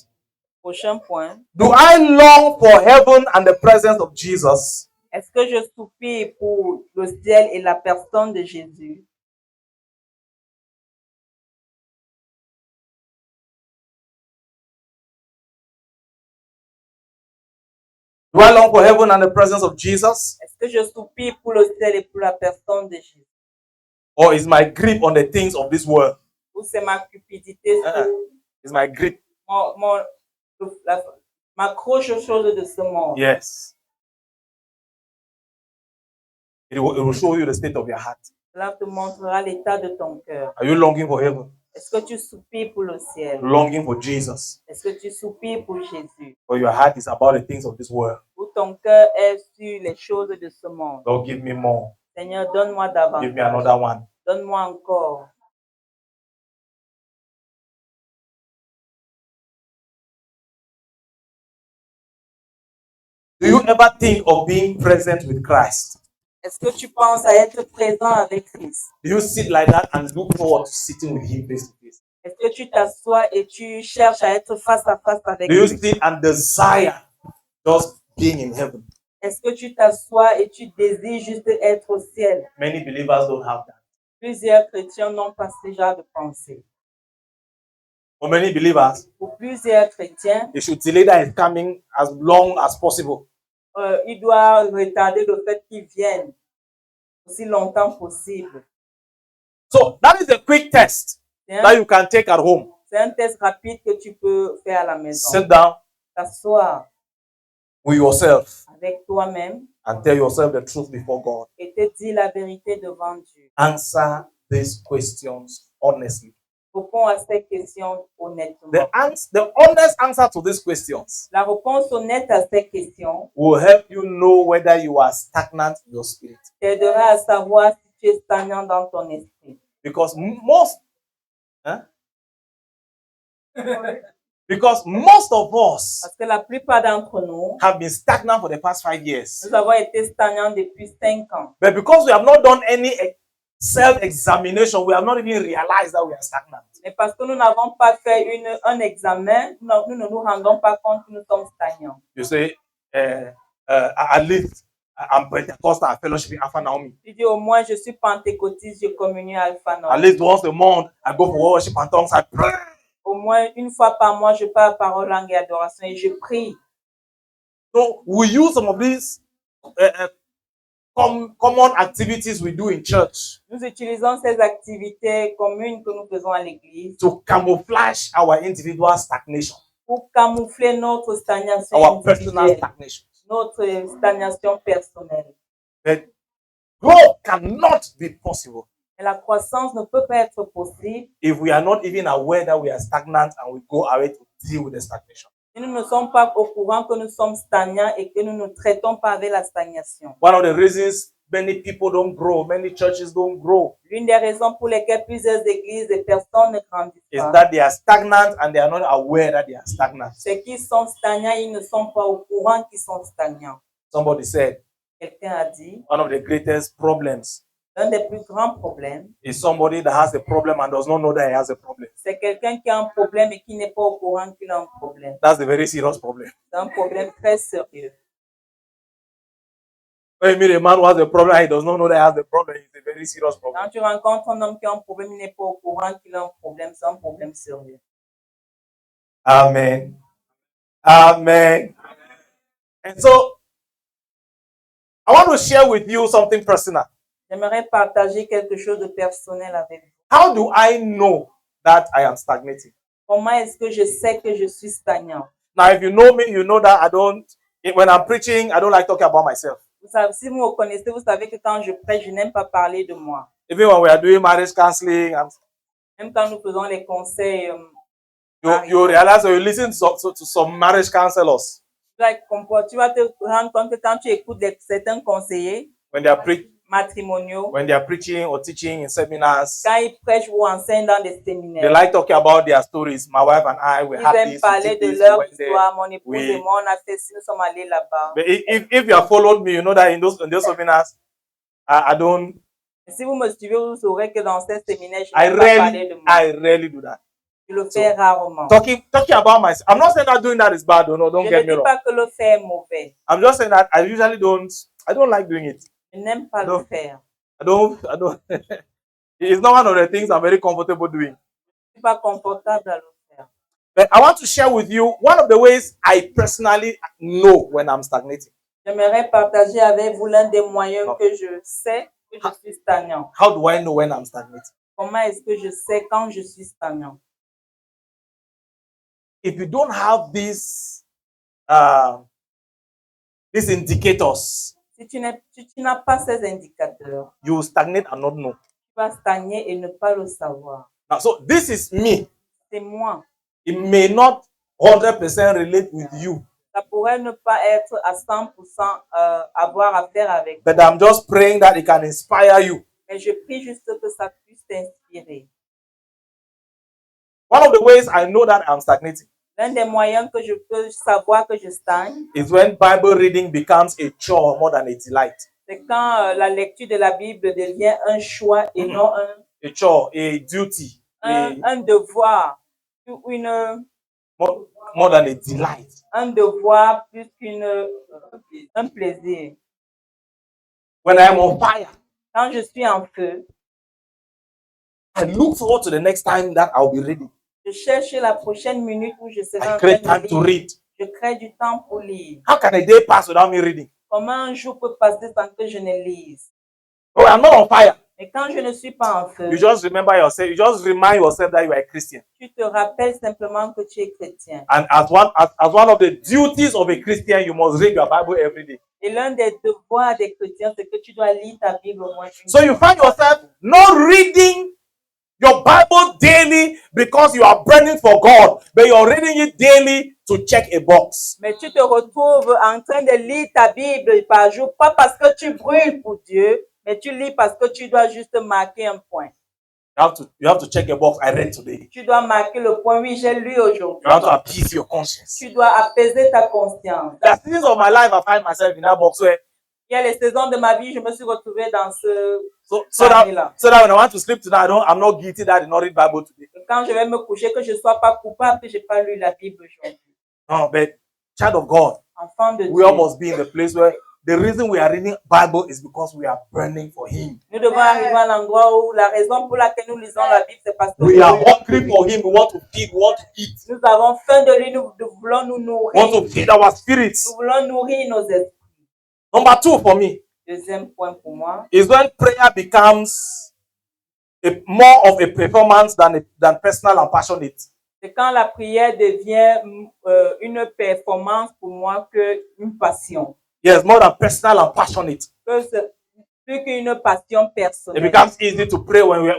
Prochain point. Do I long for heaven and the presence of Jesus? Est-ce que je soupire pour le ciel et la personne de Jésus? Do I long for heaven and the presence of Jesus? Est-ce que je soupire pour le ciel et pour la personne de Jésus? Or is my grip on the things of this world? Ou c'est ma cupidité Is my grip? m'accroche aux choses de ce monde? Yes. It will show you the state of your heart. Cela te montrera l'état de ton cœur. Are you longing for heaven? Est-ce que tu soupires pour le ciel? Longing for Jesus? Est-ce que tu soupires pour Jésus? Or your heart is about the things of this world? Ou ton cœur est sur les choses de ce monde? Lord, give me more. Seigneur, donne-moi Give me davantage. another one. Donne-moi encore. Do you ever think of being present with Christ? Est-ce que tu penses à être présent avec Christ? Do you sit like that and look forward to sitting with him face to face? Est-ce que tu t'assois et tu cherches à être face à face avec Do you lui? sit and desire just being in heaven? Est-ce que tu t'assois et tu désires juste être au ciel? Many believers don't have that. Plusieurs chrétiens n'ont pas ce genre de pensée. For many believers, Pour plusieurs chrétiens, they should delay that is coming as long as possible. ils doivent retarder le fait qu'ils viennent aussi longtemps possible. So that is a quick test that you can take at home. C'est un test rapide que tu peux faire à la maison. Sit down T'asseoir with yourself avec toi-même and tell yourself the truth before God. et te dire la vérité devant Dieu. Answer these questions honestly. Réponds à ces questions honnêtement. The honest answer to these questions La réponse honnête à ces questions will help you know whether you are stagnant in your spirit. t'aidera à savoir si tu es stagnant dans ton esprit. Because most of us Parce que la plupart d'entre nous, have been stagnant for the past 5 years. nous avons été stagnants depuis 5 ans. But because we have not done any self-examination, we have not even realized that we are stagnant. Mais parce que nous n'avons pas fait un examen, nous ne nous rendons pas compte que nous sommes stagnants. You say, at least I'm Pentecostal at Fellowship in Alpha Naomi. Tu dis au moins je suis pentecôtiste, je communie à Alpha At Naomi. least once a month, I go for worship and tongues, I pray. Au moins une fois par mois, je parle parole, langue et adoration et je prie. So we use some of these common activities we do in church Nous utilisons ces activités communes que nous faisons à l'église to camouflage our individual stagnation, pour camoufler notre stagnation our personal individuelle, stagnation. notre stagnation personnelle. But growth cannot be possible Et la croissance ne peut pas être possible if we are not even aware that we are stagnant and we go away to deal with the stagnation. si nous ne sommes pas au courant que nous sommes stagnants et que nous ne traitons pas avec la stagnation. One of the reasons many people don't grow, many churches don't grow, L'une des raisons pour lesquelles plusieurs églises et personnes ne grandissent is pas, that they are stagnant and they are not aware that they are stagnant. c'est qu'ils sont stagnants, ils ne sont pas au courant qu'ils sont stagnants. Somebody said Quelqu'un a dit, one of the greatest problems l'un des plus grands problèmes, is somebody that has a problem and does not know that he has a problem. c'est quelqu'un qui a un problème et qui n'est pas au courant qu'il a un problème. That's a very serious problem. C'est un problème très sérieux. When you meet a man who has a problem and he does not know that he has a problem, it's a very serious problem. Quand tu rencontres un homme qui a un problème, il n'est pas au courant qu'il a un problème, c'est un problème sérieux. Amen. Amen. And so, I want to share with you something personal. J'aimerais partager quelque chose de personnel avec vous. How do I know that I am stagnating? Comment est-ce que je sais que je suis stagnant? Now, if you know me, you know that when I'm preaching, I don't like talking about myself. Vous savez, si vous me connaissez, vous savez que quand je prêche, je n'aime pas parler de moi. Even when we are doing marriage counseling, Même quand nous faisons les conseils, you realize or you listen to some marriage counselors. Tu vas te rendre compte que quand tu écoutes certains conseillers when they are preaching, matrimoniaux, when they are preaching or teaching in seminars, quand ils prêchent ou enseignent dans des they séminaires, like talking about their stories. My wife and I, we ils had aiment this, we parler did de this, we leur went there. histoire. Mon épouse we- et moi, on a fait ci, nous sommes allés là-bas. But if you have followed me, you know that in those seminars, I don't, Et si vous me suivez, vous saurez que dans ces séminaires, je I ne vais pas parler de moi. rarely do that. Je le fais rarement. Talking about myself. I'm not saying that doing that is bad. No, don't Je get ne me dis wrong. pas que le faire est mauvais. I'm just saying that I usually I don't like doing it. Je n'aime pas Non. le faire. I don't. It's not one of the things I'm very comfortable doing. Je ne suis pas confortable à le faire. But I want to share with you one of the ways I personally know when I'm stagnating. J'aimerais partager avec vous l'un des moyens Non. que je sais que je suis stagnant. How do I know when I'm stagnating? Comment est-ce que je sais quand je suis stagnant? If you don't have these indicators, Si tu n'as pas ces indicateurs, you will stagnate and not know. tu vas stagner et ne pas le savoir. Now, so this is me. C'est moi. It may not 100% relate with you, Ça pourrait ne pas être à 100% avoir affaire avec but toi. I'm just praying that it can inspire you. Mais je prie juste que ça puisse t'inspirer. One of the ways I know that I'm stagnating L'un des moyens que je peux savoir que je stagne, is when Bible reading becomes a chore more than a delight. c'est quand la lecture de la Bible devient un choix et non A chore, a duty, un devoir, more than a delight. un devoir plus un plaisir. When I am on fire, Quand je suis en feu, I look forward to the next time that I'll be reading. je cherche la prochaine minute où je serai I en create train time de to lire. read. Je crée du temps pour lire. How can a day pass without me reading? Comment un jour peut passer sans que je ne lise? Oh, I'm not on fire. Et quand je ne suis pas en feu, You just remember yourself. You just remind yourself that you are a Christian. tu te rappelles simplement que tu es chrétien. And as one of the duties of a Christian, you must read your Bible every day. Et l'un des devoirs des chrétiens, c'est que tu dois lire ta Bible au moins une So you find yourself not reading your Bible daily because you are burning for God, but you're reading it daily to check a box. Mais tu te retrouves en train de lire ta Bible par jour, pas parce que tu brûles pour Dieu, mais tu lis parce que tu dois juste marquer un point. You have to check a box. I read today. Tu dois marquer le point, oui, j'ai lu aujourd'hui. You have to appease your conscience. Tu dois apaiser ta conscience. There are seasons of my life I find myself in that box where Il y a les saisons de ma vie, je me suis retrouvée dans ce so là. that when I want to sleep tonight, I'm not guilty that I did not read Bible today. Quand je vais me coucher, que je ne sois pas coupable que je n'ai pas lu la Bible aujourd'hui. No, but child of God, Enfant de we all Dieu, must be in the place where the reason we are reading Bible is because we are burning for Him. nous devons arriver à l'endroit où la raison pour laquelle nous lisons la Bible, c'est parce que We are hungry for Him. We want to feed. We want to eat. nous avons faim de lui, nous voulons nous We want nourrir. to feed our spirits. Nous voulons nourrir nos esprits. Number 2 for me Deuxième point pour moi, is when prayer becomes more of a performance than personal and passionate. c'est quand la prière devient une performance pour moi qu'une passion. Yes, more than personal and passionate. Que c'est plus qu'une passion It personnelle. becomes easy to pray when we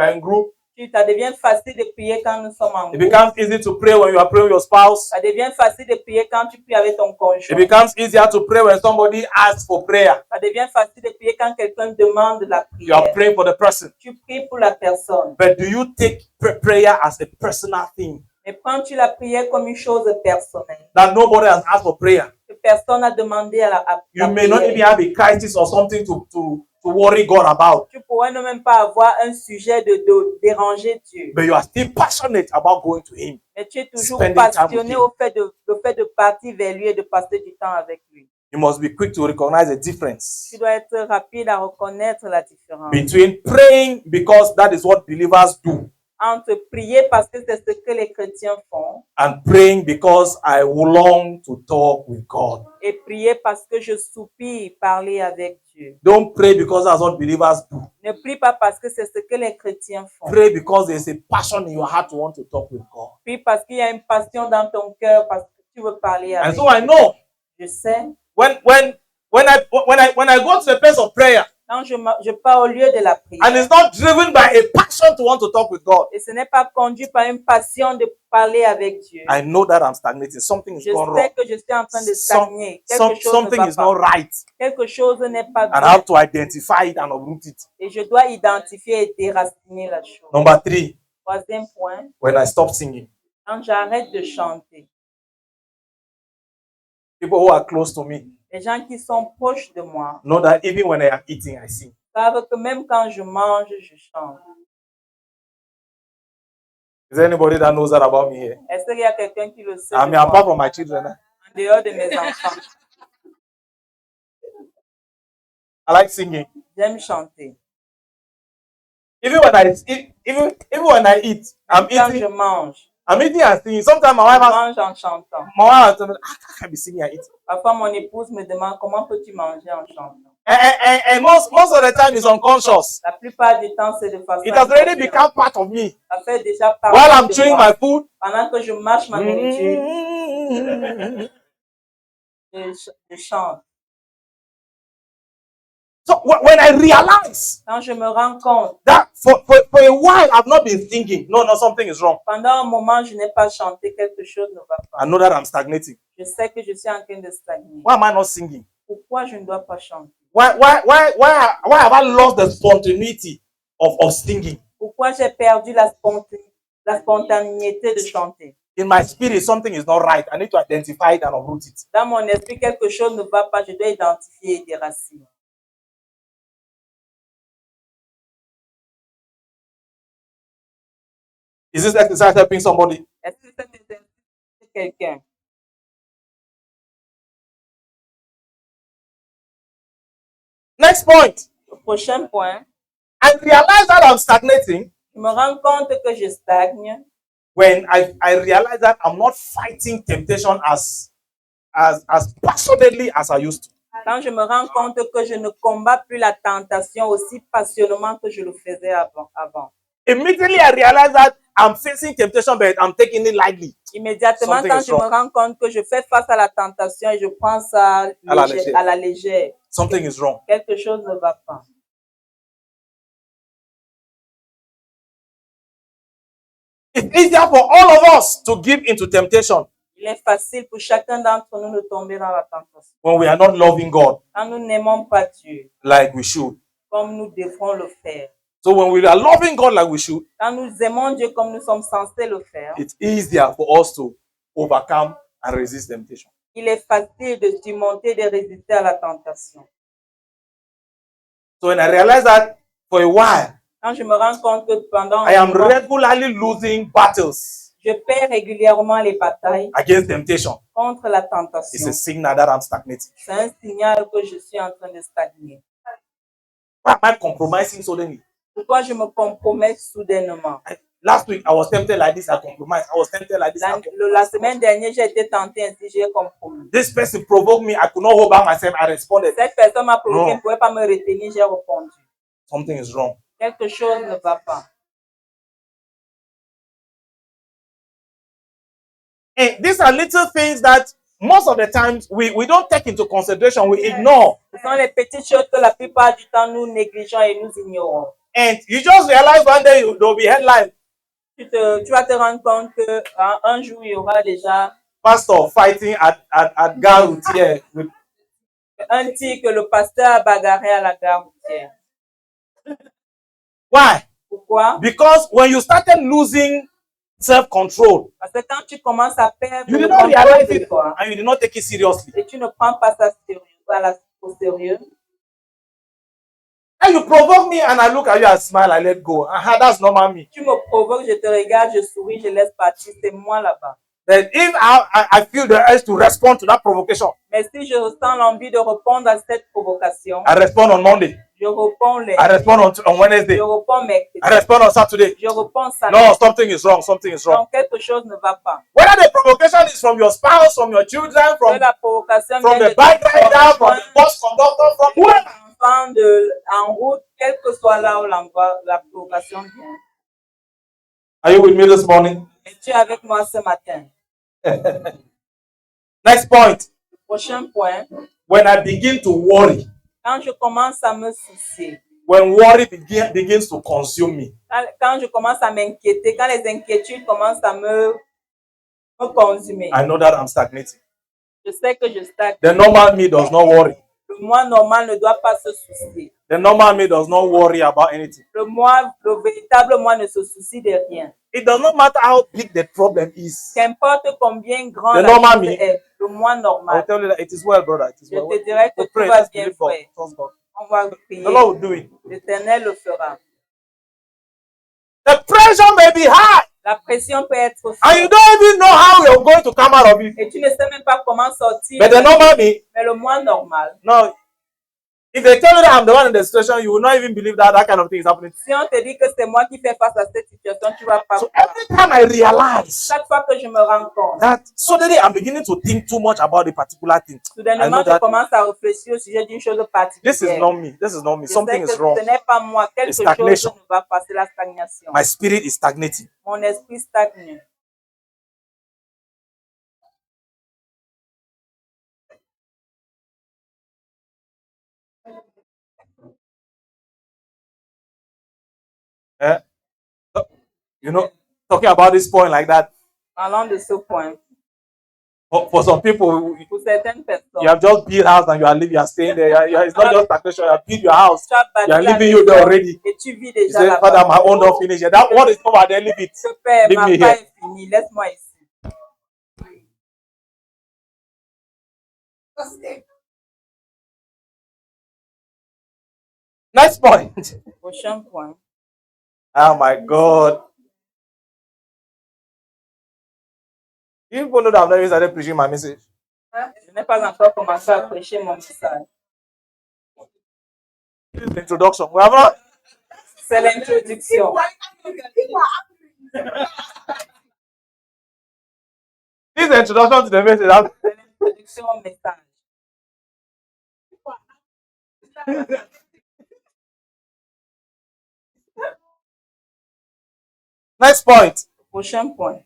are in group. Ça devient facile de prier quand nous sommes en It groupe. becomes easy to pray when you are praying with your spouse. Ça devient facile de prier quand tu pries avec ton It conjoint. becomes easier to pray when somebody asks for prayer. Ça devient facile de prier quand quelqu'un demande la You are prière. praying for the person. Tu pries pour la personne. But do you take prayer as a personal thing? Mais prends-tu la prière comme une chose personnelle? That nobody has asked for prayer. Que personne n'a demandé à la You may not even prière. have a crisis or something to worry God about. Tu pourrais ne même pas avoir un sujet de déranger Dieu. But you are still passionate about going to Him. Mais tu es toujours Spending time with passionné him. au fait de partir vers lui et de passer du temps avec lui. You must be quick to recognize the difference Tu dois être rapide à reconnaître la différence between praying because that is what believers do entre prier parce que c'est ce que les chrétiens font and praying because I long to talk with God. et prier parce que je soupire parler avec Dieu. Don't pray because that's what believers do. Ne prie pas parce que c'est ce que les chrétiens font. Pray because there's a passion in your heart to want to talk with God. Prie parce qu'il y a une passion dans ton cœur parce que tu veux parler And avec so I Dieu. know Je sais, when I go to the place of prayer, Quand je pars au lieu de la prière, and it's not driven by a passion to want to talk with God, et ce n'est pas conduit par une passion de parler avec Dieu, I know that I'm stagnating. Something is je gone wrong. sais que je suis en train de stagner. Quelque chose ne Something va is not pas. right. Quelque chose n'est pas And I bien. have to identify it and uproot it. Et je dois identifier et déraciner la chose. Number 3, Troisième point, when I stop singing. quand j'arrête de chanter, People who are close to me les gens qui sont proches de moi know that even when I am eating, I sing. savent que même quand je mange, je chante. Is there anybody that knows that about me here? Est-ce qu'il y a quelqu'un qui le sait I de mean, apart moi, from my children, en dehors de mes enfants? I like singing. J'aime chanter. Even when I eat, I'm Quand je eating. mange, I'm eating and singing. Sometimes je mange en chantant. my wife tells me, I can't be singing and eating. Parfois, mon épouse me demande comment peux-tu manger en chantant. And most of the time it's unconscious. La plupart du temps, c'est de façon It has already inconsciente. become part of me. Ça fait déjà While partie I'm de chewing moi. my food, Pendant que je mâche ma nourriture, je chante. So when I realize Quand je me rends compte, that for a while I've not been thinking, no, something is wrong. pendant un moment, je n'ai pas chanté, quelque chose ne va pas. I know that I'm stagnating. Je sais que je suis en train de stagner. Why am I not singing? Pourquoi je ne dois pas chanter? Why have I lost the spontaneity of singing? Pourquoi j'ai perdu la spontanéité de chanter? In my spirit, something is not right. I need to identify it and uproot it. Dans mon esprit, quelque chose ne va pas, je dois identifier et déraciner. Is this exercise helping somebody? Est-ce que ça t'intéresse quelqu'un? Next point. Le prochain point, I realize that I'm stagnating je me rends compte que je stagne when I realize that I'm not fighting temptation as passionately as I used to. quand je me rends compte que je ne combats plus la tentation aussi passionnément que je le faisais avant. Immediately I realize that I'm facing temptation, but I'm taking it lightly. Immédiatement, Something quand is je me wrong. rends compte que je fais face à la tentation et je prends ça à la légère, Something is wrong. quelque chose ne va pas. It's easier for all of us to give into temptation Il est facile pour chacun d'entre nous de tomber dans la tentation. when we are not loving God Quand nous n'aimons pas Dieu like we should. comme nous devrons le faire. So when we are loving God like we should, Quand nous aimons Dieu comme nous sommes censés le faire, it's easier for us to overcome and resist temptation. il est facile de surmonter, de résister à la tentation. So when I realize that for a while, Quand je me rends compte que pendant I un am moment, regularly losing battles je perds régulièrement les batailles against temptation, contre la it's tentation, a signal that I'm stagnating. c'est un signal que je suis en train de stagner. Why am I compromising suddenly? Pourquoi je me compromets soudainement? Last week, I was tempted like this, I compromised. I was tempted like this, I compromised. La semaine dernière, j'ai été tenté ainsi, j'ai compromis. This person provoked me, I could not hold back myself, I responded. Cette personne m'a provoqué, Non. je ne pouvais pas me retenir, j'ai répondu. Something is wrong. Quelque chose ne va pas. And these are little things that most of the times we don't take into consideration, we ignore. Ce sont les petites choses que la plupart du temps nous négligeons et nous ignorons. And you just realize one day there'll be headline, Tu vas te rendre compte que un jour, il y aura déjà pastor fighting at gare routière with un tir que le pasteur a bagarré à la gare routière. why? Pourquoi? Because when you started losing self-control, Parce que quand tu commences à perdre you le did not contrôle realize de it toi and you did not take it seriously. et tu ne prends pas ça au sérieux, And you provoke me and I look at you and smile, I let go. That's normal me. tu me provoques, je te regarde, je souris, je laisse partir, c'est moi là-bas. Then if I feel the urge to respond to that provocation, Mais si je ressens l'envie de répondre à cette provocation, I respond on Monday. je réponds lundi, I respond on Wednesday. je réponds mercredi, I respond on Saturday. je réponds samedi. No, something is wrong. Something is wrong. Donc quelque chose ne va pas. Whether the provocation is from your spouse, from your children, Que from la provocation the vienne de bike ton rider, from conjoint, the bus conductor, from whoever. enfant en route, quel que soit là où la provocation vient. Are you with me this morning? Es-tu avec moi ce matin? Next point. Le prochain point, When I begin to worry Quand je commence à me soucier, when worry begins to consume me, quand je commence à m'inquiéter, quand les inquiétudes commencent à me consumer, I know that I'm stagnating. je sais que je stagne. The normal me does not worry. Le moi normal ne doit pas se soucier. The normal me does not worry about anything. Le véritable moi ne se soucie de rien. It does not matter how big the problem is. Qu'importe combien grand The la normal chose me, est, le moi I'll normal, tell you that it is well, brother. It is je well. te dirai que We'll tout pray. va Let's bien, believe God. frère. Trust God. On va prier. The Lord will do it. L'Éternel le fera. The pressure may be high, La pression peut être and you forte. don't even know how you're going to come out of it. Et tu ne sais même pas comment sortir. But the normal me, Mais le moi normal, no. If they tell you that I'm the one in the situation, you will not even believe that that kind of thing is happening. si on te dit que c'est moi qui fais face à cette situation, tu vas pas So croire. every time I realize Chaque fois que je me rends compte, that suddenly I'm beginning to think too much about a particular thing, I soudainement, know je that commence à réfléchir au sujet d'une chose particulière. this is not me. This is not me. Je sais Something que is wrong. ce n'est pas moi. Quelque It's chose stagnation. ne va passer, la stagnation. My spirit is stagnating. Mon esprit stagne. Eh? You know, talking about this point like that, Parlons de ce point. for some people, Pour certaines personnes, you have just built house and you are staying there. It's not just stagnation. You have built your house. tu as bâti You are la leaving you there maison already. et tu vis You déjà say, Father, là-bas. my own don't finish yet. That one is over there. Leave it. Père, Leave ma me part here. est finie. Laisse-moi ici. Next point. Prochain point. Oh my God. You people know that I've not even started preaching my message. Je n'ai pas encore commencé à prêcher mon message. This is the introduction. We have not. C'est l'introduction. This is the introduction to the message. C'est l'introduction au message. Next point. Prochain point.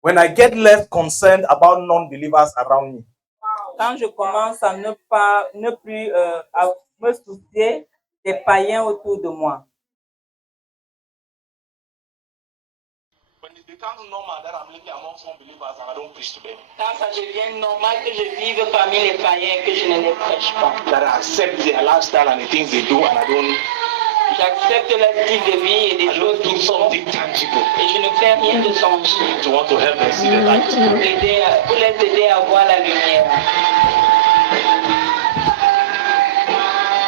When I get less concerned about non-believers around me, Quand je commence à ne plus à me soucier des païens autour de moi. when it becomes normal that I'm living amongst unbelievers and I don't preach to them, Quand ça devient normal que je vive parmi les païens et que je ne les prêche pas. that I accept their lifestyle and the things they do, and I don't J'accepte leur style de vie et des choses do qu'ils font something tangible et je ne fais rien de tangible to want to help them see the light. pour les aider à voir la lumière.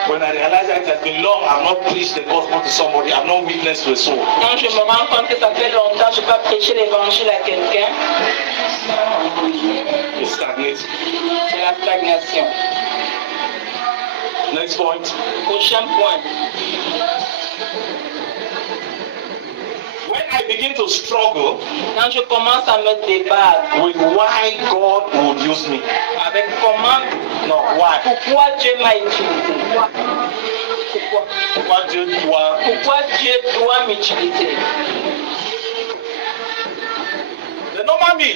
When I realize that it has been long, I've not preached the gospel to somebody, I've not witnessed to a soul. Quand je me rends compte que ça fait longtemps que je n'ai pas prêché l'évangile à quelqu'un, It's stagnating. c'est la stagnation. Next point. Prochain point. When I begin to struggle Quand je commence à me débattre with why God would use me, avec comment, no, why? pourquoi Dieu m'a utilisé, Pourquoi Dieu doit pourquoi Dieu doit m'utiliser. the normal me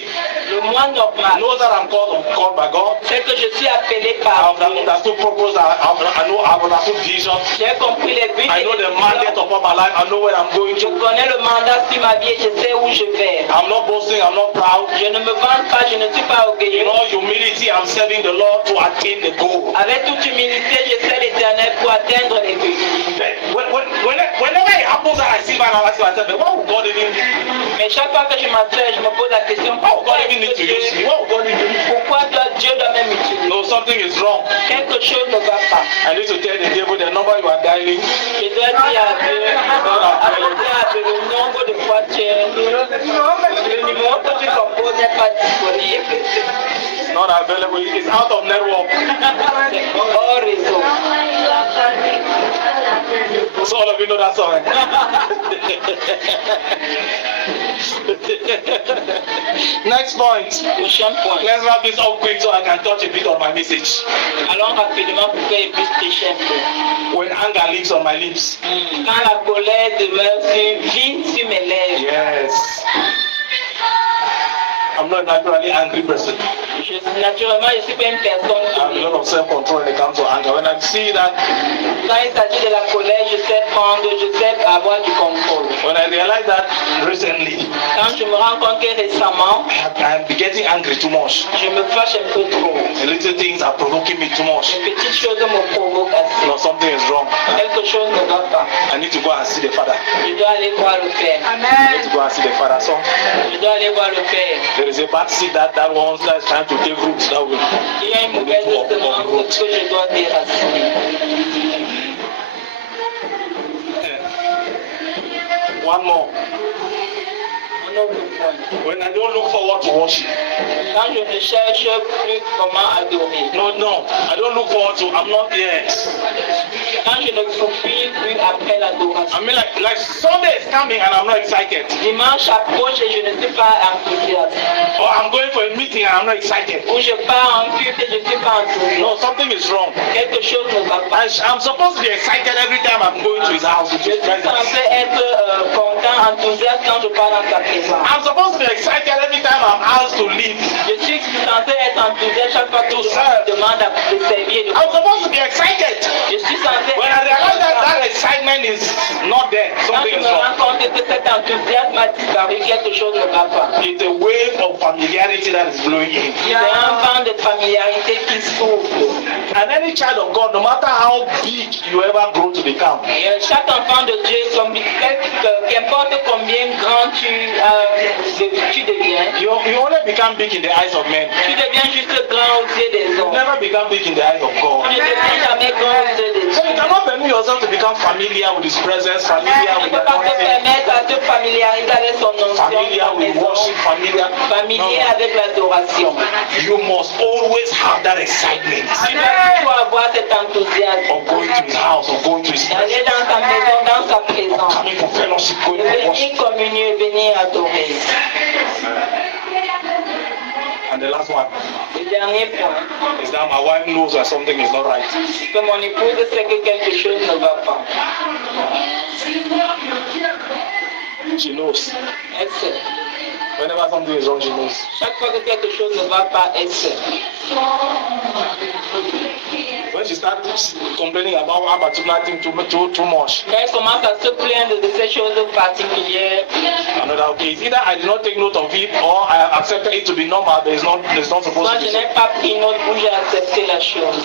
Le moi normal, knows that I'm called by God. c'est que je suis appelé par I've Dieu. understood purpose. I know I've understood vision. J'ai compris les buts I et know les the mandate missions. upon my life. I know where I'm going Je to. connais le mandat sur ma vie et je sais où je vais. I'm not boasting. I'm not proud. Je ne me vante pas, je ne suis pas In orgueilleux. all humility, I'm serving the Lord to attain the goal. Avec toute humilité, je sais l'Éternel pour atteindre les buts. Whenever it happens that I see man, I ask myself, but why would God even Mais chaque fois que je m'asseye, je me pose la question, pourquoi God even need to use me? Why would God even pourquoi Dieu doit même m'utiliser? No, something is wrong. Quelque chose ne va pas. I need to tell the devil the number you are dialing. Je dois dire à Dieu, le nombre de fois le numéro que tu composes n'est pas disponible. It's not available. It's out of network. C'est hors réseau. So all of you know that song. Next point. Prochain point. Let's wrap this up quick so I can touch a bit on my message. Allons rapidement pour que je puisse prêcher un peu. When anger leaks on my lips. Quand la colère demeure vit sur mes lèvres. Yes. I'm not a naturally angry person. Naturellement, je ne suis pas une personne I have a lot of self-control when it comes to anger. When I see that, quand il s'agit de la colère, je sais prendre, je sais avoir du contrôle. when I realize that recently, Quand je me rends compte que récemment, I'm getting angry too much. je me fâche un peu trop. The little things are provoking me too much. Les petites choses me provoquent assez. No, something is wrong. Quelque chose ne va pas. I need to go and see the father. Je dois aller voir le Père. I need to go and see the father. So Je dois aller voir le Père. there is a bad seed that one is trying to take roots. That will Il y a une mauvaise semence que je dois déraciner. One more. Un autre point. When I don't look forward to worship. Quand je ne cherche plus comment adorer. No. I don't look forward to. I'm not there. Quand je ne soupire plus après l'adoration. I mean, like Sunday is coming and I'm not excited. Dimanche approche et je ne suis pas enthousiaste. Or I'm going for a meeting and I'm not excited. Ou je pars en culte et je ne suis pas enthousiaste. No, something is wrong. Quelque chose ne va pas. I'm supposed to be excited every time I'm going to his house. Je suis censé être content, enthousiaste quand je pars dans sa présence. I'm supposed to be excited every time I'm asked to leave. Je suis censé être enthousiaste chaque fois que je demande à de servir. I'm supposed to be excited. Je suis censé When I realize that excitement is not there, quand something je is me rends wrong. compte que cet enthousiasme a disparu, quelque chose ne va pas. It's a wave of familiarity that is blowing in. C'est un vent de familiarité qui souffle. And any child of God, no matter how big you ever grow to become, Et chaque enfant de Dieu, qu'importe combien grand tu deviens, you only become big in the eyes of men. tu deviens juste grand aux yeux des You hommes. never become big in the eyes of God. Tu ne deviens jamais grand aux yeux des So you hommes. cannot permit yourself to become familiar with His presence, familiar Tu ne with peux the pas te anointing, permettre à te familiariser avec son familiar with onction, worship, familiar. familier avec l'adoration. You must always have that excitement Tu dois toujours avoir cet enthousiasme. of going to His house, of going to His D'aller presence, dans sa maison, dans sa présence. coming for fellowship, going De for worship. venir communier, venir adorer. And the last one Le dernier point, is that my wife knows that something is not right. que mon épouse sait que quelque chose ne va pas. She knows. Elle sait. Whenever something is wrong, she knows. Chaque fois que quelque chose ne va pas, elle sait. When she starts complaining about one particular thing too much, Quand elle commence à se plaindre de ces choses particulières, another okay, it's either I did not take note of it or I have accepted it to be normal, but it's not supposed moi to be je so. n'ai pas pris note où j'ai accepté la chose.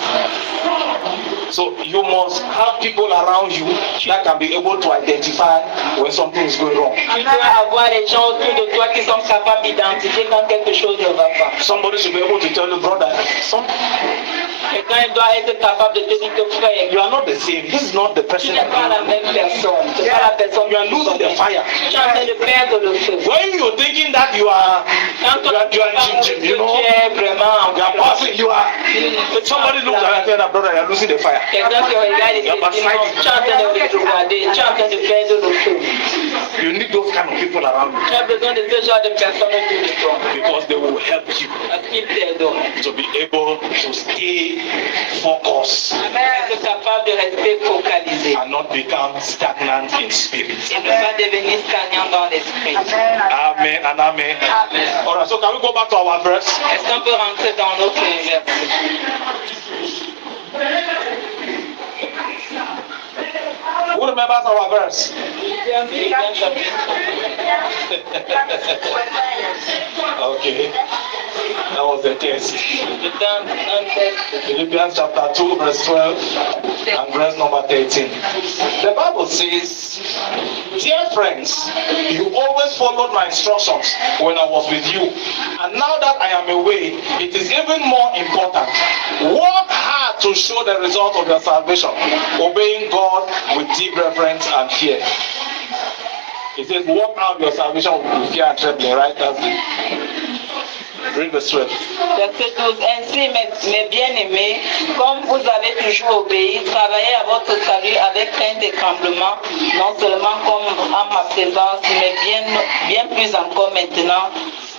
So you must have people around you that can be able to identify when something is going wrong. Tu dois avoir des gens autour de toi qui sont capables d'identifier quand quelque chose ne va pas. Somebody should be able to tell you, brother, Quelqu'un doit être capable de te dire que frère, you are not the same. This is not the tu person n'es pas la that même personne. Tu n'es pas la personne you are losing the fire. Tu es en train de perdre le feu. When you're thinking that you are Jim, you know, tu es vraiment you are passing, you are. Somebody looks at you and brother, you are losing the fire. Quelqu'un qui regarde et te dit non, tu es en train de regarder, tu es en train de perdre le feu. You need those kind of people around you Tu as besoin de ce genre de personnes autour de toi. because they will help you Parce qu'ils t'aident. to be able to stay focused Être capable de rester focalisé and not become stagnant in spirit. et ne pas devenir stagnant dans l'esprit. Amen and amen. All right, so can we go back to our verse? Est-ce qu'on peut rentrer dans notre verset? Who remembers our verse? Philippiens chapitre Okay, that was the test. C'est un texte. Philippians chapter 2, verse 12 and verse number 13. The Bible says, dear friends, you always followed my instructions when I was with you. And now that I am away, it is even more important. Work hard to show the result of your salvation, obeying God with deep reverence and fear. It says, work out your salvation with fear and trembling, right? That's it. Read the script. Verset 12. Ainsi, mes bien-aimés, comme vous avez toujours obéi, travaillez à votre salut avec crainte et tremblement, non seulement comme en ma présence, mais bien plus encore maintenant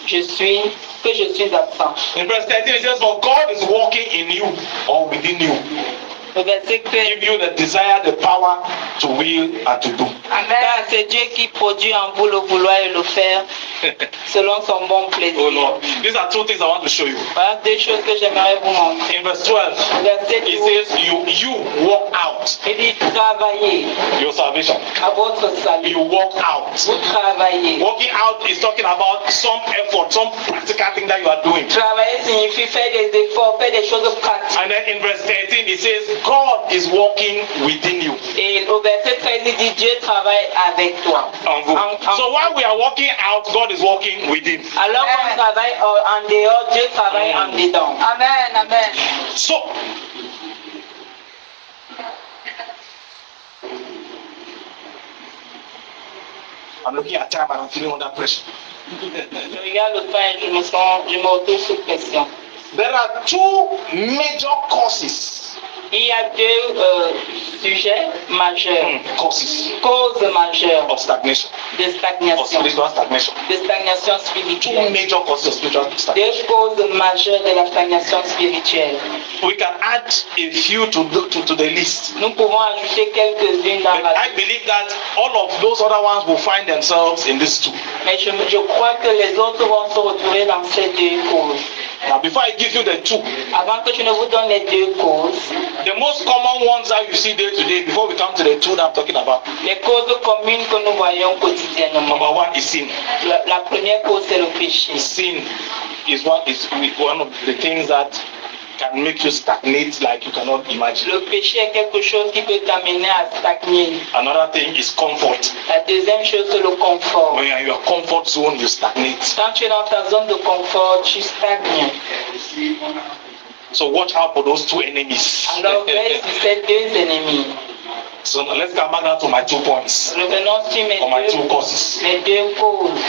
que je suis absent. In verse 13, it says, for God is working in you or within you. Le verset 13. Give you the desire, the power to will and to do. Car c'est Dieu qui produit en vous le vouloir et le faire selon son bon plaisir. Oh Lord. These are two things I want to show you. Voilà deux choses que j'aimerais vous montrer. In verse 12, Verset it 12, says, you walk out il dit travaillez your salvation. à votre salut. You walk out. Vous travaillez. Walking out is talking about some effort, some practical thing that you are doing. Travailler signifie faire des efforts, faire des choses pratiques. And then in verse 13, it says, God is walking within you. Et au verset 13, il dit Dieu travaille avec toi. En vous. So while we are walking out, God is walking within. Alors qu'on travaille en dehors, Dieu travaille en dedans. Amen, amen. So, I'm looking at time and I'm feeling under pressure. Je regarde le temps et je me retrouve sous pression. There are two major causes. Il y a deux sujets majeurs, Causes causes majeures of stagnation, de of stagnation, spiritual stagnation. de stagnation Two spirituelle. major causes of spiritual stagnation. Deux causes majeures de la stagnation spirituelle. We can add a few to the list. Nous pouvons ajouter quelques-unes dans But la I believe that all of those other ones will find themselves in these two. mais je crois que les autres vont se retrouver dans ces deux causes. Now, before I give you the two, Avant que je ne vous donne les deux causes, the most common ones that you see day to day, before we come to the two that I'm talking about, les causes communes que nous voyons quotidiennement. number one is sin. La première cause, c'est le péché. Sin is one of the things that can make you stagnate like you cannot imagine. Le péché est quelque chose qui peut t'amener à stagner. Another thing is comfort. La deuxième chose, c'est le confort. When you're in your comfort zone, you stagnate. Quand tu es dans ta zone de confort, tu stagnes. So watch out for those two enemies. Alors, veille sur ces deux ennemis. So now let's come back now to my 2 points, Revenons sur or my two causes. mes deux causes.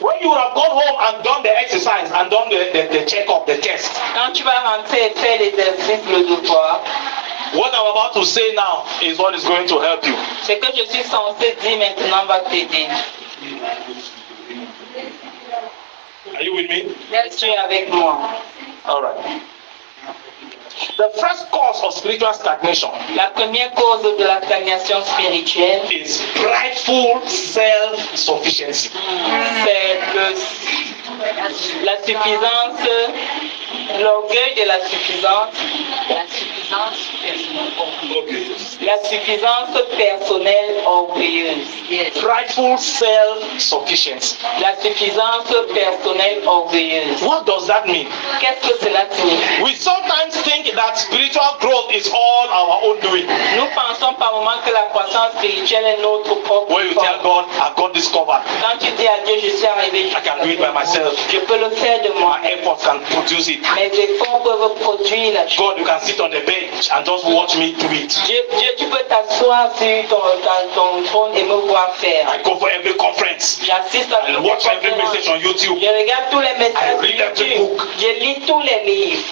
When you would have gone home and done the exercise and done the check-up, the test, Quand tu vas rentrer et faire l'exercice, le devoir, what I'm about to say now is what is going to help you. ce que je suis censé dire maintenant va t'aider. Are you with me? Tu es avec moi. All right. The first cause of spiritual stagnation La première cause de la stagnation spirituelle, is prideful self-sufficiency. c'est la suffisance, l'orgueil de la suffisance, la suffisance personnelle orgueilleuse. Prideful self-sufficiency. La suffisance personnelle orgueilleuse. What does that mean? Qu'est-ce que cela signifie? We sometimes think that spiritual growth is all our own doing. Nous pensons par moments que la croissance spirituelle est notre propre When you tell force. God, I've got this covered, Quand tu dis à Dieu, je suis arrivé, I can do it by myself. je peux le faire de moi. My efforts can produce it. Mes efforts peuvent produire la chose. God, you can sit on the bench and just watch me do it. Dieu, tu peux t'asseoir sur ton trône et me voir faire. I go for every conference J'assiste à and toutes les watch every conférences. message on YouTube. Je regarde tous les I messages read sur every YouTube. book. Je lis tous les livres.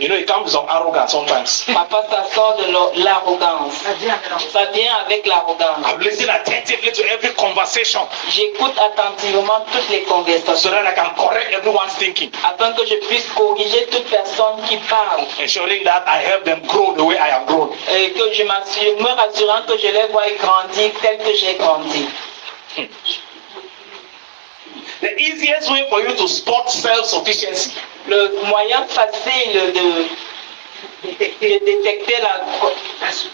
You know, it comes with some arrogance sometimes. Parfois, ça sort de l'arrogance. Ça vient avec l'arrogance. I've listened attentively to every conversation J'écoute attentivement toutes les conversations so that I can correct everyone's thinking, afin que je puisse corriger toute personne qui parle ensuring that I help them grow the way I have grown. et que je me rassurant que je les vois grandir tel que j'ai grandi. The easiest way for you to spot self-sufficiency Le moyen facile de détecter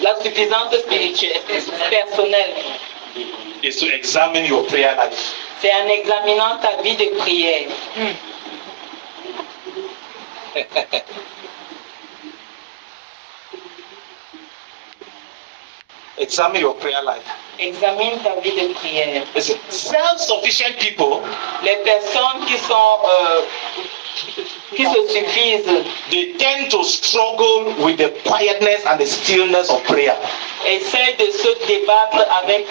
la suffisance spirituelle, personnelle, is to examine your prayer life. c'est en examinant ta vie de prière. Examine your prayer life. Examine ta vie de prière. Listen, self-sufficient people, Les personnes qui se suffisent they tend to struggle with the quietness and the stillness of prayer. essayent de se débattre avec,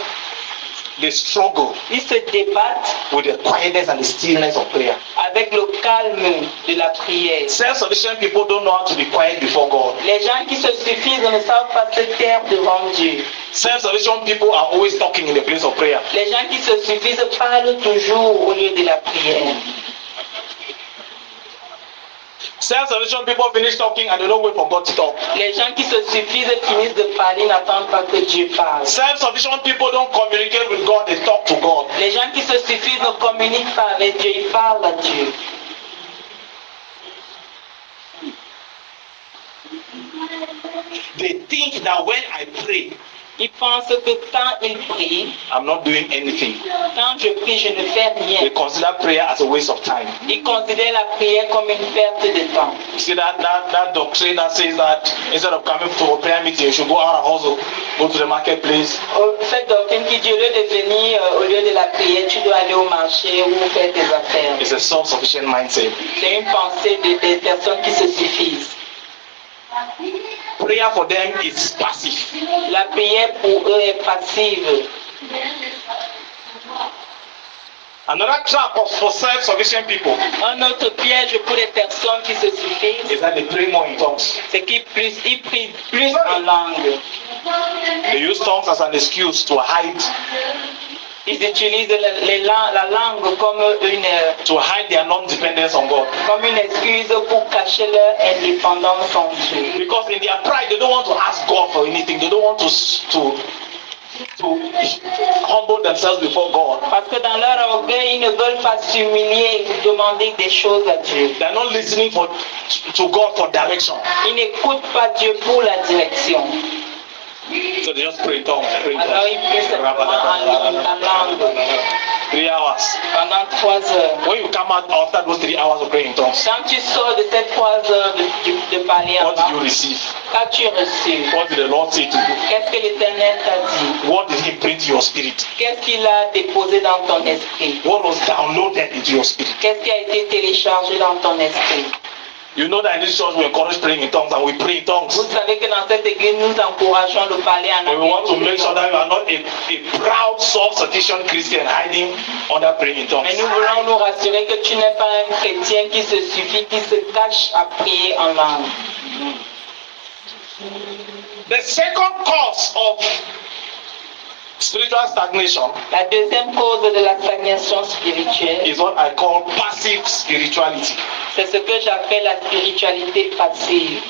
They struggle ils se débattent with the quietness and the stillness of prayer. avec le calme de la prière. Self-sufficient people don't know how to be quiet before God. Les gens qui se suffisent ne savent pas se taire devant Dieu. Self-sufficient people are always talking in the place of prayer. Les gens qui se suffisent parlent toujours au lieu de la prière. Self-sufficient people finish talking and they don't wait for God to talk. Les gens qui se suffisent finissent de parler, n'attendent pas que Dieu parle. Self-sufficient people don't communicate with God, they talk to God. Les gens qui se suffisent ne communiquent pas avec Dieu, ils parlent à Dieu. They think that when I pray, Ils pensent que quand ils prient, I'm not doing anything. quand je prie, je ne fais They rien. consider prayer as a waste of time. Ils considèrent la prière comme une perte de temps. You see that doctrine that says that instead of coming to a prayer meeting, you should go out and hustle, go to the marketplace. Cette doctrine qui dit, au lieu de venir, au lieu de la prière, tu dois aller au marché ou faire tes affaires. It's a self-sufficient mindset. C'est une pensée des personnes qui se suffisent. Prayer for them is passive. La prière pour eux est passive. Another trap for self-sufficient people Un autre piège pour les personnes qui se suffisent, is that they pray more in tongues. c'est qu'ils prient plus en langue. They use tongues as an excuse to hide Ils utilisent la langue to hide their non-dependence on God. comme une excuse pour cacher leur indépendance en Dieu. Because in their pride, they don't want to ask God for anything. They don't want to humble themselves before God. Parce que dans leur orgueil, ils ne veulent pas s'humilier ou demander des choses à Dieu. They're not listening to God for direction. Ils n'écoutent pas Dieu pour la direction. So they just pray in tongues. Pray in Alors ils prient simplement en langue 3 hours. pendant 3 heures. When you come out after those 3 hours of praying in tongues, Quand tu sors de ces 3 heures de parler en what did you langue, receive? qu'as-tu reçu? What did the Lord say to you? Qu'est-ce que l'Éternel t'a dit? What did He bring to your spirit? Qu'est-ce qu'il a déposé dans ton esprit? What was downloaded into your spirit? Qu'est-ce qui a été téléchargé dans ton esprit? You know that in this church we encourage praying in tongues and we pray in tongues. Vous savez que dans cette église, nous encourageons le parler en And we want to make sure langue. that you are not a proud, self-sufficient Christian hiding under praying in tongues. Mais nous voulons nous rassurer que tu n'es pas un chrétien qui se suffit, qui se cache à prier en langue. The second cause of spiritual stagnation La deuxième cause de la stagnation spirituelle, is what I call passive spirituality. c'est ce que j'appelle la spiritualité passive.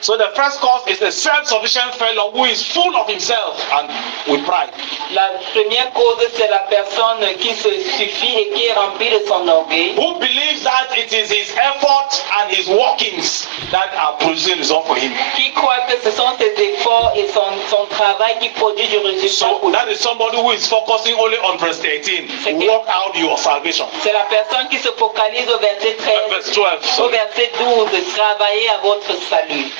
So the first cause is a self-sufficient fellow who is full of himself and with pride. La première cause, c'est la personne qui se suffit et qui est remplie de son orgueil, Who believes that it is his effort and his workings that are producing results for him. qui croit que ce sont ses efforts et son travail qui produit du résultat. So that is somebody who is focusing only on verse 13. Work out your salvation. C'est la personne qui se focalise au verset 13, Verse 12. au sorry. verset 12, travaillez à votre salut.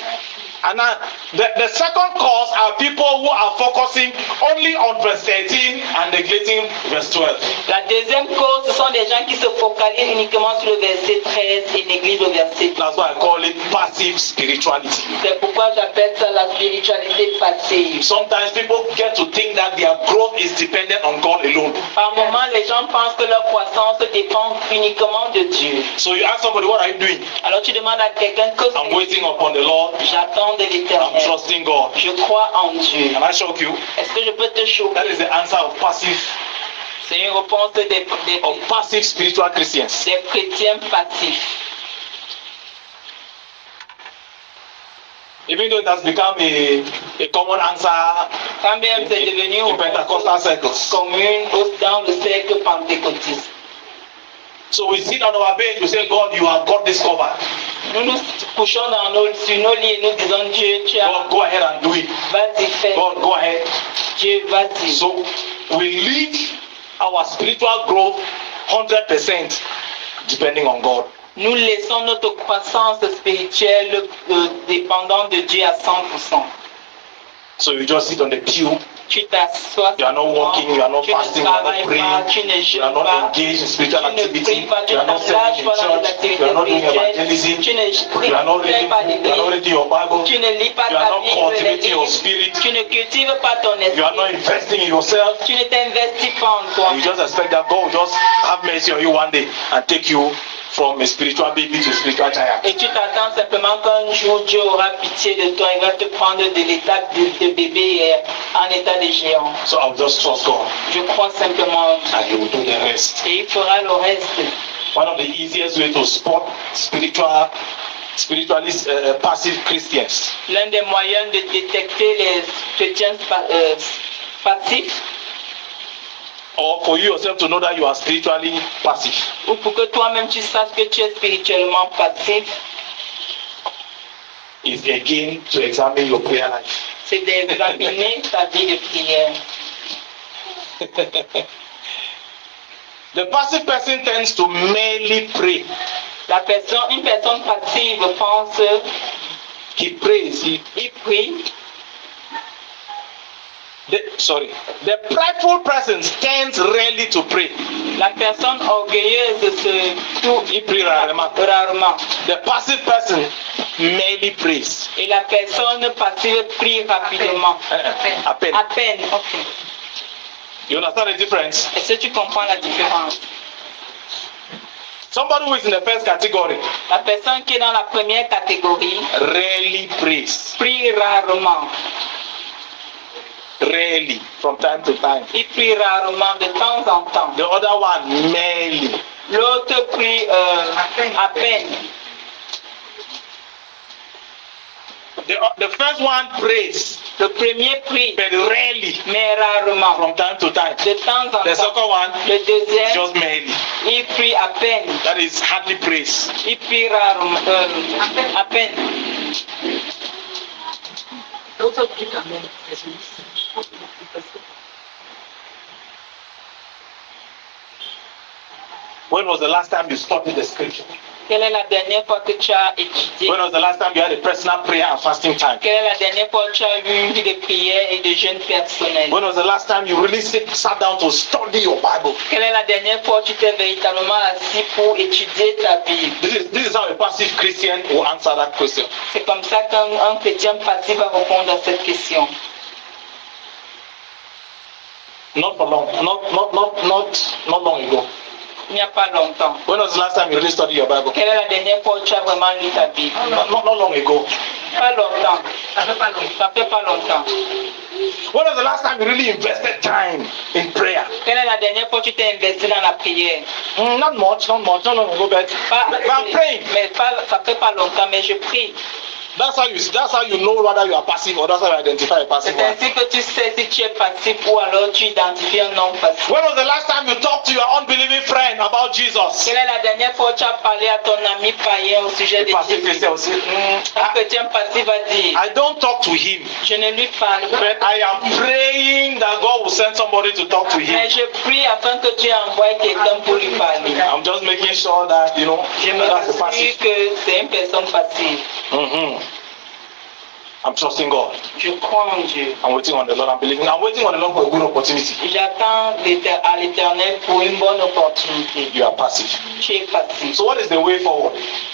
And now, the second cause are people who are focusing only on verse 13 and neglecting verse 12. La deuxième cause, ce sont des gens qui se focalisent uniquement sur le verset 13 et négligent le verset 12. That's why I call it passive spirituality. C'est pourquoi j'appelle ça la spiritualité passive. Sometimes people get to think that their growth is dependent on God alone. Par moments, les gens pensent que leur croissance dépend uniquement de Dieu. So you ask somebody, what are you doing? Alors tu demandes à quelqu'un que I'm waiting upon the Lord. j'attends de I'm l'Éternel. trusting God. Je crois en Dieu. Can I shock you? Est-ce que je peux te That choquer? is the answer of C'est une réponse passive spiritual Christians. des chrétiens passifs. Even though it has become a common answer Quand même c'est devenu in Pentecostal circles. commune dans le cercle pentecôtiste. So we sit on our bed, we say, God, you have got this covered. Nous nous couchons sur nos lits et nous disons Dieu, tu as, God, go ahead and do it. vas-y, fais. God, go ahead. Dieu, vas-y. So we lead our spiritual growth 100% depending on God. Nous laissons notre croissance spirituelle dépendante de Dieu à 100%. So you just sit on the pew, Tu t'assois, you are not working, you are not tu fasting, ne you are travailles not pas, praying, tu ne you are jeûnes not pas, engaged in spiritual tu ne activity, pries pas, tu you are not n'engages serving in pas dans les church, activités you are not doing spirituelles, evangelism, tu ne you are not pries reading pas book, you are not l'Église, reading your Bible, tu ne lis pas you are ta not Bible, cultivating your les spirit, livres, tu ne cultives pas ton you are not esprit, investing in yourself. tu ne t'investis pas en toi. You just expect that God will just have mercy on you one day and take you from a spiritual baby to a spiritual giant. Et tu t'attends simplement qu'un jour Dieu aura pitié de toi, il va te prendre de l'état de bébé en état de géant. So I'll just trust God Je crois simplement en Dieu. and He will do the rest. Et il fera le reste. one of the easiest way to spot spiritually passive Christians. L'un des moyens de détecter les chrétiens passifs, Or for you yourself to know that you are spiritually passive. ou pour que toi-même tu saches que tu es spirituellement passif, Is again to examine your prayer life. c'est d'examiner ta vie de prière. The passive person tends to merely pray. Une personne passive pense, He prays. il prie. The prideful person tends rarely to pray. La personne orgueilleuse Il prie rarement. rarement. The passive person merely prays. Et la personne passive prie rapidement. À peine. À peine. Ok. You understand the difference? Est-ce que tu comprends la différence? Somebody who is in the first category La personne qui est dans la première catégorie rarely prays. prie rarement. Rarely, from time to time. Il prie rarement de temps en temps. The other one merely. L'autre prie à peine. The first one prays, Le premier prie, but rarely, mais rarement. from time to time. De temps en The temps. second one, Le deuxième, just merely. il prie à peine. That is hardly praise. Il prie rarement, à peine. L'autre prie quand même. When was the last time you studied the scripture? Quelle est la dernière fois que tu as étudié? When was the last time you had a personal prayer and fasting time? Quelle est la dernière fois que tu as eu une vie de prière et de jeûne personnel? When was the last time you really sat down to study your Bible? Quelle est la dernière fois que tu t'es véritablement assis pour étudier ta Bible? This is how a passive Christian will answer that question. C'est comme ça qu'un chrétien passif va répondre à cette question. Not for long. Not long ago. Il n'y a pas longtemps. When was the last time you really studied your Bible? Quelle est la dernière fois que tu as vraiment lu ta Bible? Not long ago. Pas longtemps. Ça fait pas longtemps. When was the last time you really invested time in prayer? Quelle est la dernière fois que tu t'es investi dans la prière? Not much, not long ago, but I'm praying. Mais ça fait pas longtemps, mais je prie. That's how you know whether you are passive or that's how you identify a passive C'est one. ainsi que tu sais si tu es passif ou alors tu identifies un non passif. When was the last time you talked to your unbelieving friend about Jesus? Quelle est la dernière fois que tu as parlé à ton ami païen au sujet de Passive Jésus? Christian aussi. Un chrétien passif va dire, I don't talk to him, je ne lui parle pas, but I am praying that God will send somebody to talk to him. mais je prie afin que Dieu envoie quelqu'un pour lui parler. I'm just making sure that, Je me that's a rassure passive. que c'est une personne passive. I'm trusting God. Je crois en Dieu. I'm waiting on the Lord. I'm believing. I'm waiting on the Lord for a good opportunity. J'attends à l'Éternel pour une bonne opportunité. You are passive. Tu es passif. So what is the way forward?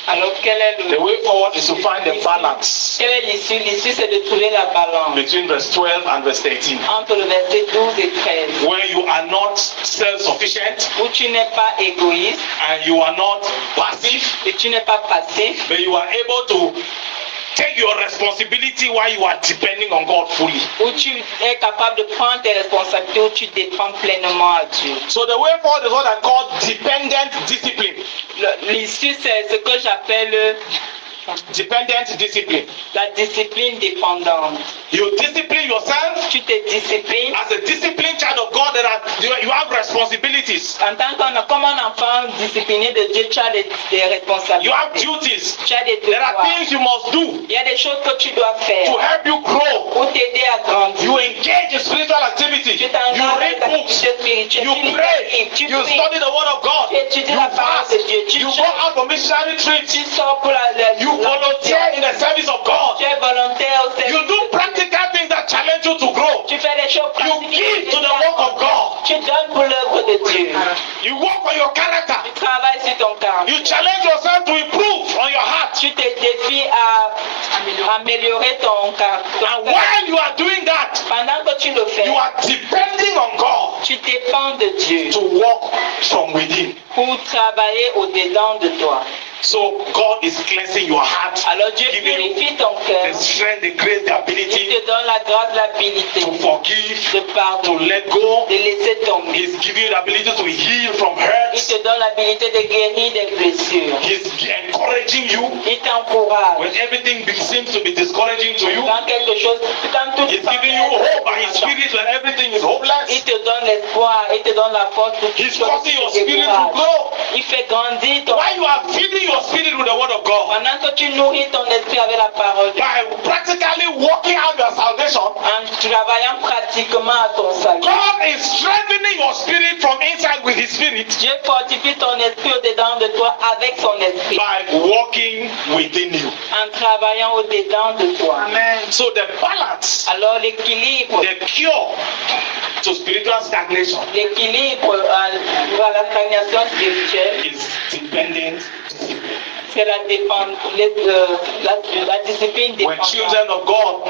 Alors quel est The way forward is to find the balance quelle est l'issue? L'issue c'est de trouver la balance between verse 12 and verse 13, entre le verset 12 et 13. where you are not self-sufficient Où tu n'es pas égoïste and you are not passive, et tu n'es pas passif, but you are able to take your responsibility while you are depending on God fully. où tu es capable de prendre tes responsabilités, où tu dépends pleinement à Dieu. So the way forward is what I call dependent discipline. L'issue c'est ce que j'appelle Dependent discipline. la discipline dépendante. You discipline yourself Tu te disciplines as a disciplined child of God, that you have responsibilities. en tant comme un enfant discipliné de Dieu, tu as des You have responsabilités. duties. Tu as des There are devoirs. things you must do Il y a des choses que tu dois to faire help you grow. pour t'aider à grandir. You engage in spiritual activity. Tu You t'engages read dans books. l'activité spirituelle. You Tu lis pray. des livres. Tu You pries. study the word of God. Tu étudies You la parole fast. de Dieu. Tu You go jeûnes. out for missionary trips. Tu sors pour la You volunteer in the service of God. Tu es volontaire au You service. do practical things that challenge you to grow. Tu fais des choses You pratiques. give to the work of God. Tu donnes pour l'œuvre de Dieu. You work on your character. Tu travailles sur ton caractère. You challenge yourself to improve on your heart. Tu te défies à améliorer ton caractère. And while you are doing that, Pendant que tu le fais, you are depending on God tu dépends de Dieu to work from within. pour travailler au-dedans de toi. So God is cleansing your heart, Alors Dieu giving you purifie ton cœur. the strength, the grace, the Il ability te donne la grâce, l'habilité to forgive, de to pardonner, let go. de laisser tomber. He's giving you the ability to heal from Il hurts. te donne l'habilité de guérir des blessures. He's encouraging you Il t'encourage. when everything seems to be discouraging to you. Quand quelque chose, quand tout He's giving you hope by His Spirit when everything is il hopeless. te donne l'espoir, il te donne la force pour He's causing your spirit to grow. Il fait grandir ton While you are feeding your spirit with the Word of God, pendant que tu nourris ton esprit avec la parole, by practically working out your salvation, en travaillant pratiquement à ton salut. God is strengthening your spirit from inside with His Spirit Dieu fortifie ton esprit au-dedans de toi avec son esprit, by walking within you. en travaillant au-dedans de toi. Amen. So the balance, Alors l'équilibre, the cure to spiritual stagnation l'équilibre à la stagnation spirituelle, is dependent. c'est la discipline When dépendante. children of God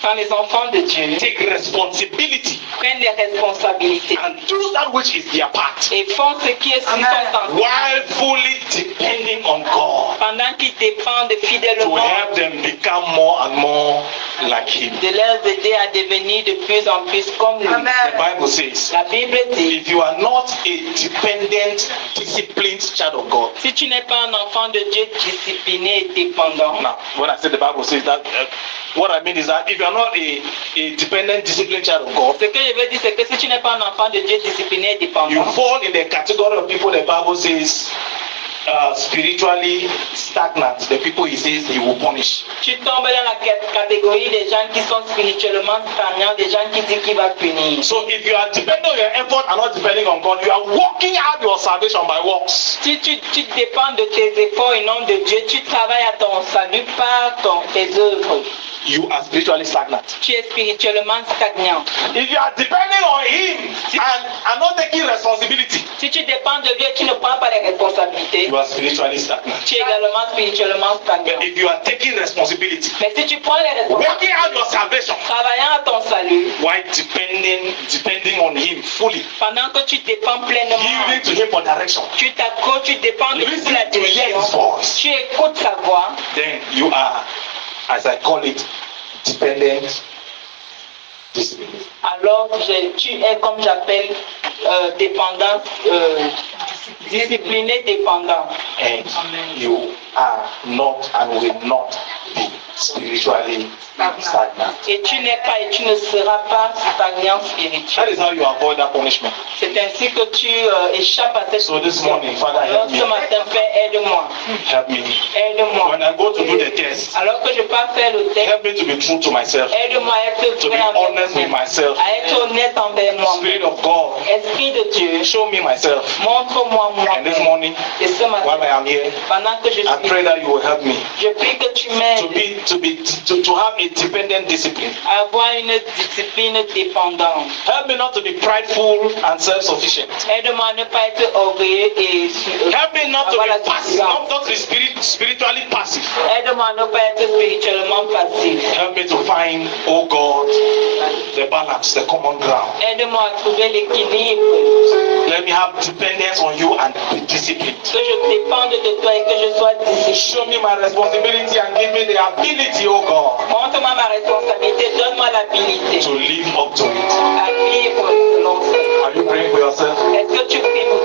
Quand les enfants de Dieu take responsibility prennent les responsabilités and do that which is their part, et font ce qui est sur Amen. son temps, while fully depending on God pendant qu'ils dépendent to fidèlement help them become more and more like Him. de les aider à devenir de plus en plus comme lui. The Amen. Bible says, La Bible dit, if you are not a dependent, disciplined child of God. si tu n'es pas un enfant de Dieu discipliné et dépendant, Now, when I say the Bible says that, what I mean is that if you are not a dependent, disciplined child of God, ce que je veux dire, c'est que si tu n'es pas un enfant de Dieu discipliné et you dépendant, fall in the category of people the Bible says spiritually stagnant. The people He says He will punish. tu tombes dans la catégorie des gens qui sont spirituellement stagnants, des gens qui disent qu'il va punir. So if you are depending on your effort and not depending on God, you are working out your salvation by works. Si tu dépends de tes efforts et non de Dieu, tu travailles à ton salut par tes œuvres. You are spiritually stagnant. Tu es spirituellement stagnant. If you are depending on Him and not taking responsibility, Si tu dépends de lui et tu ne prends pas les responsabilités, you are spiritually stagnant. tu es également spirituellement stagnant. But if you are taking responsibility, Mais si tu prends les responsabilités, working out your salvation, travaillant à ton salut, while depending on Him fully, pendant que tu dépends pleinement, yielding to Him for direction, tu t'accordes, tu dépends de toute la listening to hear His direction, voice, tu écoutes sa voix, then you are, as I call it, dependent, disciplined. alors tu es comme j'appelle dépendant, discipliné dépendant. And you are not and will not be spiritually stagnant. Et tu n'es pas et tu ne seras pas stagnant That spirituel. is how you avoid that punishment. C'est ainsi que tu échappes à cette So this morning, Father, Alors help me. ce matin, Père, aide-moi. Help me. Aide-moi. When I go to do the test, Alors que je pars faire le test, help me to be true to myself, aide-moi à être to be vrai envers honest with moi, myself. à être honnête envers moi. Spirit of God, Esprit de Dieu, show me myself. montre-moi moi. And this morning, Et ce while I matin, am here, pendant que je I suis pray that you will help me je prie que tu m'aides to have a dependent discipline. à avoir une discipline dépendante. Help me not to be prideful and self-sufficient. Aide-moi à ne pas être orgueilleux et Help me not to avoir la be passive, suffisance. not to be spiritually passive. Aide-moi à ne pas être spirituellement passif. Help me to find, oh God, the balance, the common ground. Aide-moi à trouver l'équilibre. Let me have dependence on you and be disciplined. Que je dépende de toi et que je sois discipliné. Show me my responsibility and give me the ability, oh God, Montre-moi ma responsabilité, donne-moi l'habilité to live up to it. à vivre selon ça. Are you praying for yourself? Est-ce que tu pries pour